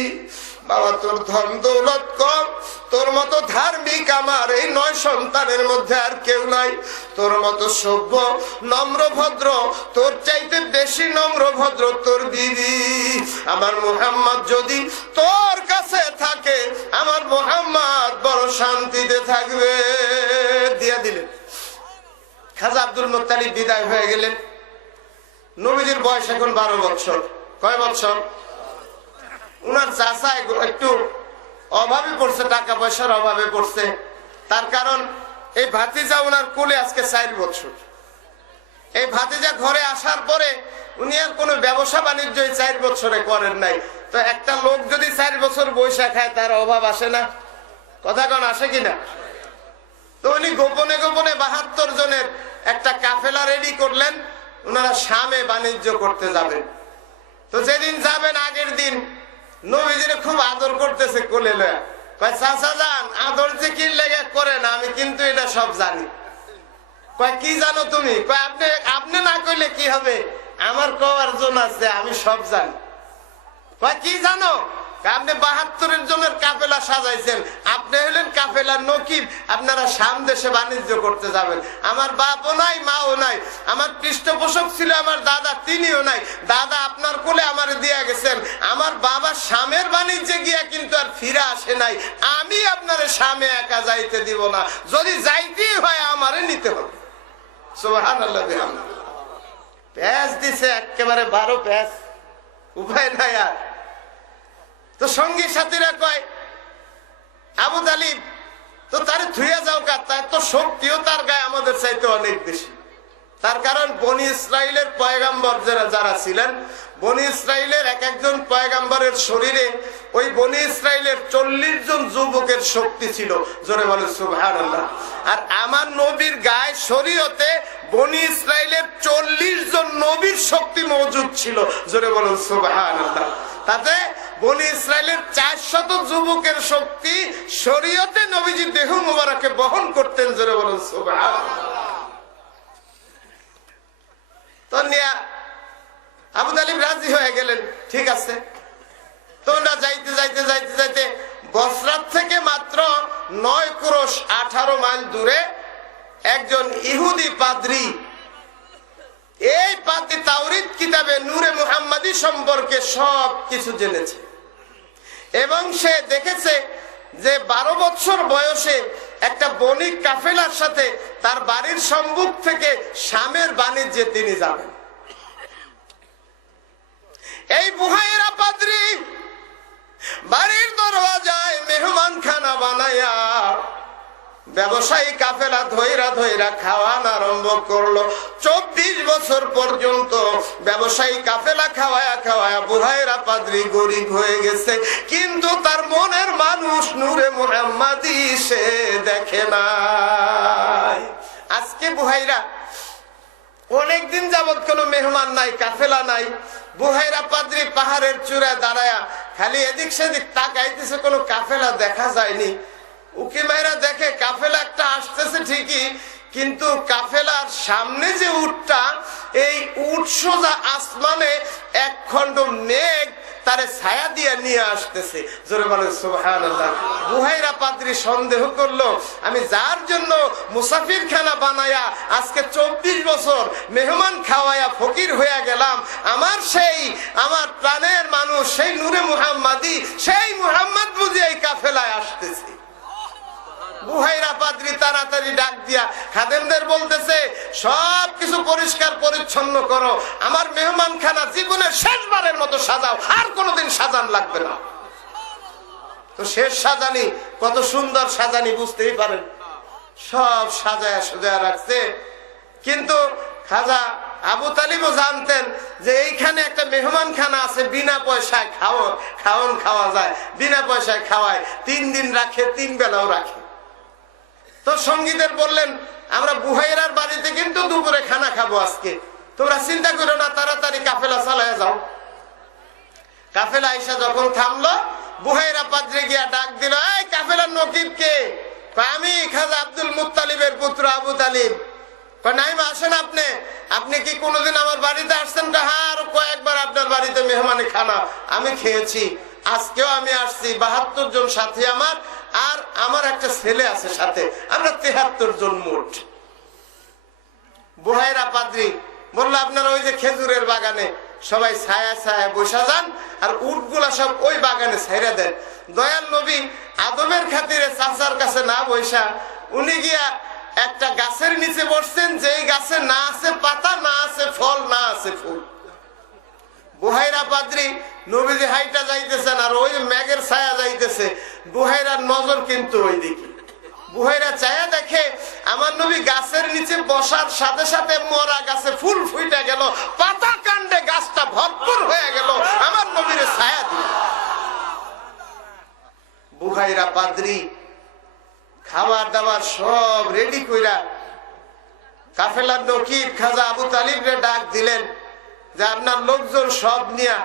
বাবা, তোর ধন দৌলত কম, তোর মতো ধার্মিক আমার এই 9 সন্তানের মধ্যে আর কেউ নাই। তোর মতো সভ্য, নম্র, ভদ্র, তোর চাইতে বেশি নম্র ভদ্র তোর বিবি। আমার মুহাম্মদ যদি তোর কাছে থাকে, আমার মুহাম্মদ বড় শান্তিতে থাকবে। দিয়া দিলেন। খাজা আব্দুল মুত্তালিব বিদায় হয়ে গেলেন। নবীজির বয়স এখন 12 বছর। কয় বছর? উনার চাচা একটু অভাবে পড়ছে, টাকা পয়সার অভাবে পড়ছে। তার কারণ এই ভাতিজা উনার কোলে আজকে 4 বছর। এই ভাতিজা ঘরে আসার পরে উনি আর কোনো ব্যবসা বাণিজ্য 4 বছরে করেন নাই। তো একটা লোক যদি 4 বছর বৈশা খায়, তার অভাব আসে না? কথা কোন আসে কিনা? তো উনি গোপনে গোপনে 72 জনের একটা কাফেলা রেডি করলেন, ওনারা শামে বাণিজ্য করতে যাবেন। তো যেদিন যাবেন, আগের দিন নবীজিরে খুব আদর করতেছে কোলে লয়া। কয়, চাচা যান, আদর যে কি লেগে করেন, আমি কিন্তু এটা সব জানি। কয়, কি জানো তুমি? কয়, আপনি না কইলে কি হবে, আমার কওয়ার জন আছে, আমি সব জানি। কয়, কি জানো? আপনি 72 জনের কাফেলা সাজাইছেন, আপনি হলেন কাফেলার নকিব, আপনারা শাম দেশে বাণিজ্য করতে যাবেন। আমার বাপও নাই, মাও নাই, আমার পৃষ্ঠপোষক ছিল আমার দাদা, তিনিও নাই। দাদা আপনার কোলে আমার দিয়া গেছেন, আমার বাবা শামের বাণিজ্যে গিয়া কিন্তু আর ফিরে আসে নাই। আমি আপনারে শামে একা যাইতে দিব না, যদি যাইতেই হয় আমারে নিতে হবে। সুবহানাল্লাহ। প্যাঁচ দিছে একেবারে 12 প্যাঁচ, উপায় নাই আর। তো সঙ্গী সাথীরা কয়, আবু তালিব তো তারে থুইয়া যাও কা, তার তো শক্তিও তার গায়ে আমাদের চাইতে অনেক বেশি। তার কারণ বনি ইসরাইলের পয়গাম্বর যারা ছিলেন, বনি ইসরাইলের এক একজন পয়গাম্বরের শরীরে ওই বনি ইসরাইলের 40 জন যুবকের শক্তি ছিল। জোরে বলে সুবহানাল্লাহ। আর আমার নবীর গায়ে শরীয়তে বনি ইসরাইলের 40 জন নবীর শক্তি মজুদ ছিল। জোরে বলে সুবহানাল্লাহ। তাতে বনি ইসরাইলের 400 যুবকের শক্তি শরীয়তে নবীজি দেহ মুবারকে বহন করতেন। জোরে বলুন সুবহানাল্লাহ। তো নিয়া আবু তালিব রাজি হয়ে গেলেন, ঠিক আছে। তোমরা যাইতে যাইতে যাইতে যাইতে বসরাত থেকে মাত্র 9 ক্রোশ 18 মাইল দূরে একজন ইহুদি পাদ্রী, এই পাদ্রী তাওরীত কিতাবে নূরে মুহাম্মাদী সম্পর্কে সব কিছু জেনেছে এবং সে দেখেছে যে 12 বছর বয়সে একটা বণিক কাফেলার সাথে তার বাড়ির সম্মুখ থেকে শামের বাণিজ্যে তিনি যাবেন। এই বুহাইরা পাদ্রী বাড়ির দরওয়াজায় মেহমান খানা বানায়া ব্যবসায়ী কাফেলা ধইরা ধইরা খাওয়ান আরম্ভ করলো। 24 বছর পর্যন্ত ব্যবসায়ী কাফেলা খাওয়ায়া খাওয়ায়া বুহাইরা পাদ্রী গরিব হয়ে গেছে, কিন্তু তার মনের মানুষ নূরে মুহাম্মাদি সে দেখে নাই। আজকে বুহাইরা অনেকদিন যাবত কোনো মেহমান নাই, কাফেলা নাই। বুহাইরা পাদ্রী পাহাড়ের চূড়ায় দাঁড়ায়া খালি এদিক সেদিক তাকাইতেছে, কোনো কাফেলা দেখা যায়নি। উকি মাইরা দেখে কাফেলা একটা আসতেছে ঠিকই, কিন্তু কাফেলার সামনে যে উটটা, এই উট সোজা আসমানে এক খণ্ড মেঘ তারে ছায়া দিয়ে নিয়ে আসতেছে। জোরে বলেন সুবহানাল্লাহ। বুহাইরা পাদ্রী সন্দেহ করলো, আমি যার জন্য মুসাফির খানা বানায়া আজকে 24 বছর মেহমান খাওয়ায়া ফকির হয়ে গেলাম, আমার প্রাণের মানুষ সেই নূরে মুহাম্মাদি, সেই মুহাম্মদ বুঝে এই কাফেলায় আসতেছে। বুহাইরা পাদ্রী তাড়াতাড়ি ডাক দিয়া খাদেমদের বলতেছে, সবকিছু পরিষ্কার পরিচ্ছন্ন করো, আমার মেহমান খানা জীবনের শেষবারের মতো সাজাও, আর কোনোদিন সাজান লাগবে না। তো শেষ সাজানি, কত সুন্দর সাজানি বুঝতেই পারেন, সব সাজায়া সাজায়া রাখছে। কিন্তু খাজা আবু তালিবও জানতেন যে এইখানে একটা মেহমান খানা আছে, বিনা পয়সায় খাওয়ান খাওয়া যায়, বিনা পয়সায় খাওয়ায়, 3 দিন রাখে, 3 বেলাও রাখে। তো সঙ্গীদের বললেন, আমরা বুহাইরার বাড়িতে কিন্তু দুপুরে খানা খাবো আজকে, তোমরা চিন্তা করো না, তাড়াতাড়ি কাফেলা চালায় যাও। কাফেলা আইসা যখন থামলো, বুহাইরা পাদ্রী গিয়া ডাক দিল, এই কাফেলার নকিব কে? আমি খাজা আব্দুল মুত্তালিবের পুত্র আবু তালিব। নাইমা আসেন, আপনি কি কোনোদিন আমার বাড়িতে আসছেন? হ্যাঁ, আর কয়েকবার আপনার বাড়িতে মেহমানি খানা আমি খেয়েছি, আজকেও আমি আসছি। 72 জন সাথী আমার, আর আমার একটা ছেলে আছে সাথে, আমরা 73 জন মোট। বুহাইরা পাদ্রী বললো, আপনারা ওই যে খেজুরের বাগানে সবাই ছায়া ছায়া বসা যান, আর উটগুলা সব ওই বাগানে ছাইরা দেন। দয়াল নবী আদবের খাতিরে চাচার কাছে না বসা উনি গিয়া একটা গাছের নিচে বসছেন, যেই গাছে না আছে পাতা, না আছে ফল, না আছে ফুল। বুহাইরা পাদ্রী নবীজি হাইটা যাইতেছেন, আর ওই মেঘের ছায়া যাইতেছে, বুহাইরার নজর কিন্তু ওই দিকে। বুহাইরা ছায়া দেখে আমার নবী গাছের নিচে বসার সাথে সাথে মরা গাছে ফুল ফুইটা গেল, পাতা কাণ্ডে গাছটা ভরপুর হয়ে গেল, আমার নবীর ছায়া দিল। বুহাইরা পাদ্রী খাবার দাবার সব রেডি কইরা কাফেলার নকিব খাজা আবু তালিবরে ডাক দিলেন যে, আপনার লোকজন সব নিয়ে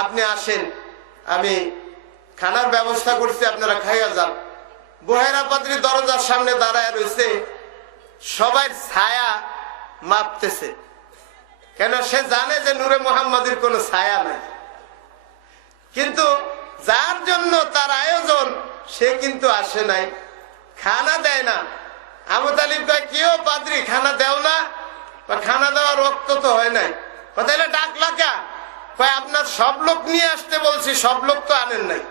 আপনি আসেন, আমি খানার ব্যবস্থা করছি, আপনারা খাইয়া যান। বুহাইরা পাদ্রী দরজার সামনে দাঁড়ায় রয়েছে, সবাই ছায়া মাপতেছে, কেন সে জানে যে নূরে মুহাম্মাদির কোনো ছায়া নাই। কিন্তু যার জন্য তার আয়োজন, সে কিন্তু আসে নাই, খানা দেয় না। আবু তালিব কয়, কেউ পাদ্রী খানা দেও না? খানা দেওয়ার রক্ত তো হয় নাই। তাহলে ডাকলা কে? কয়, আপনার সব লোক নিয়ে আসতে বলছি, সব লোক তো আনেন নাই।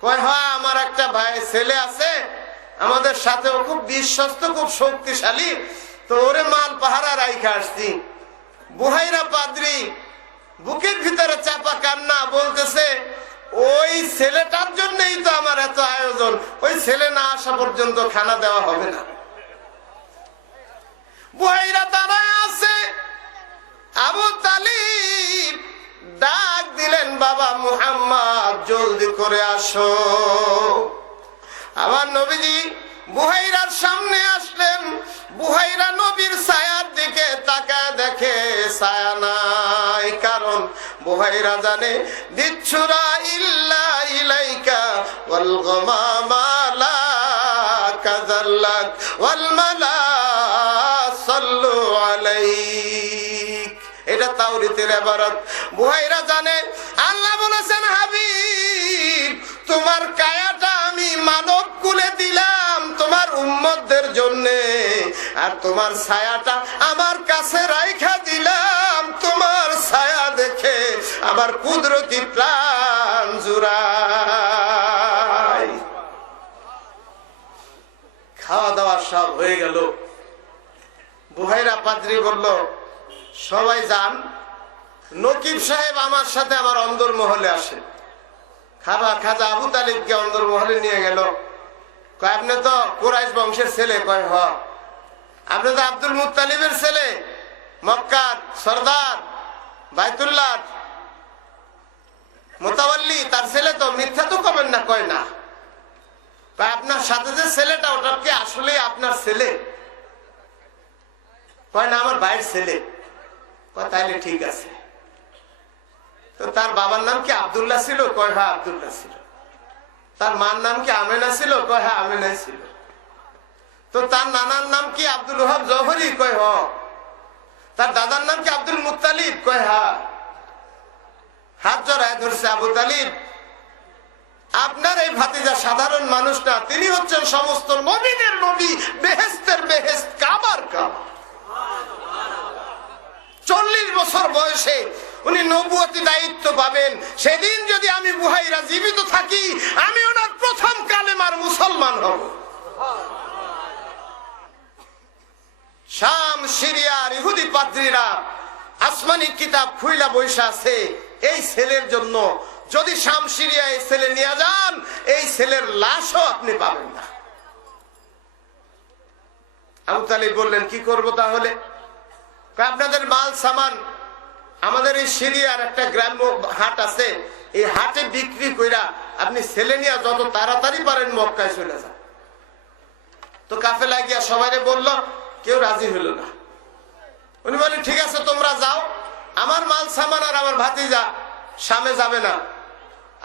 কয়, হ্যাঁ, আমার একটা ভাই ছেলে আছে আমাদের সাথে, ও খুব বিশ্বস্ত, খুব শক্তিশালী, তো ওরে মাল পাহারা রাইখা আসছি। বুহাইরা পাদ্রী বুকের ভিতরে চাপা কান্না, বলতেছে, ওই ছেলেটার জন্যই তো আমার এত আয়োজন, ওই ছেলে না আসা পর্যন্ত খানা দেওয়া হবে না। বুহাইরা দাঁড়ায় আছে। আবু তালিব ডাক দিলেন, বাবা মুহাম্মদ জলদি করে আসো। আমার নবীজি বুহাইরার সামনে আসলেন। বুহাইরা নবীর ছায়ার দিকে তাকায় দেখে ছায়া নাই, কারণ বুহাইরা জানে, বিচ্ছুরা ইল্লা ইলাইকা ওয়াল গামামা লা কাযাল্লাক ওয়াল মালা সাল্লু আলাইক। এটা তাওরীতের ইবারত। বুহাইরা জানে, আল্লাহ বলেছেন, হাবিব, তোমার কায়াটা আমি মানব কুলে দিলাম তোমার উম্মতদের জন্য, আর তোমার ছায়াটা আমার কাছে রাইখা দিলাম, তোমার ছায়া দেখে আমার কুদরতি প্রাণ জুড়ায়। খাওয়া দাওয়া সব হয়ে গেল। বুহাইরা পাদ্রী বলল, সবাই যান, নকিব সাহেব আমার সাথে আমার অন্দরমহলে আসে। খাজা আবু তালিবকে অন্দরমহলে নিয়ে গেল। কয় আপনি তো কুরাইশ বংশের ছেলে? কয় হ। আপনি তো আব্দুল মুত্তালিবের ছেলে, মক্কার সর্দার, বাইতুল্লাহ মোতাওয়াল্লি তার ছেলে তো, মিথ্যা তো করবেন না? কয় না। আপনার সাথে যে ছেলেটা, ওটা কি আসলে আপনার ছেলে? কয় না, আমার ভাইয়ের ছেলে। কয় তাইলে ঠিক আছে। তো তার বাবার নাম কি আব্দুল্লাহ ছিল? কয় হ্যাঁ আব্দুল্লাহ ছিল। তার মার নাম কি আমেনা ছিল? কয় হ্যাঁ আমেনাই ছিল। তো তার নানার নাম কি আব্দুল ওহাব জওহরি? কয় হ। তার দাদার নাম কি আব্দুল মুত্তালিব? কয় হ্যাঁ। হাত জড়ায় ধরছে আবু তালিব, আপনার এই ভাতিজা সাধারণ মানুষ না, তিনি হচ্ছেন সমস্ত নবীদের নবী, বেহেশতের বেহেশত, কাবার কাবা। 40 বছর বয়সে উনি নবুয়তি দায়িত্ব পাবেন। সেদিন যদি আমি বুহাইরা জীবিত থাকি, আমি ওনার প্রথম কালেমার মুসলমান হব। শাম, সিরিয়ার ইহুদি পাদ্রীরা আসমানি কিতাব খুইলা বৈশা আছে এই ছেলের জন্য। যদি শাম সিরিয়া এই ছেলে নিয়ে যান, এই ছেলের লাশও আপনি পাবেন না। আবু তালিব বললেন কি করব তাহলে? আপনাদের মাল সামান আমাদের এই সিরিয়ার একটা গ্রাম্য হাট আছে, এই হাটে বিক্রি কইরা আপনি ছেলে নিয়ে যত তাড়াতাড়ি পারেন মক্কায় চলে যান। তো কাফেলা গিয়া সবাই বলল, কেউ রাজি হলো না। উনি বলেন ঠিক আছে তোমরা যাও, আমার মাল সামান আর আমার ভাতিজা শামে যাবে না,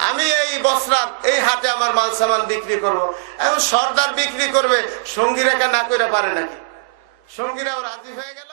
আমি এই বসরাত এই হাটে আমার মাল সামান বিক্রি করবো। এখন সর্দার বিক্রি করবে, সঙ্গীরা না করে পারে নাকি? সঙ্গীরাও রাজি হয়ে গেল।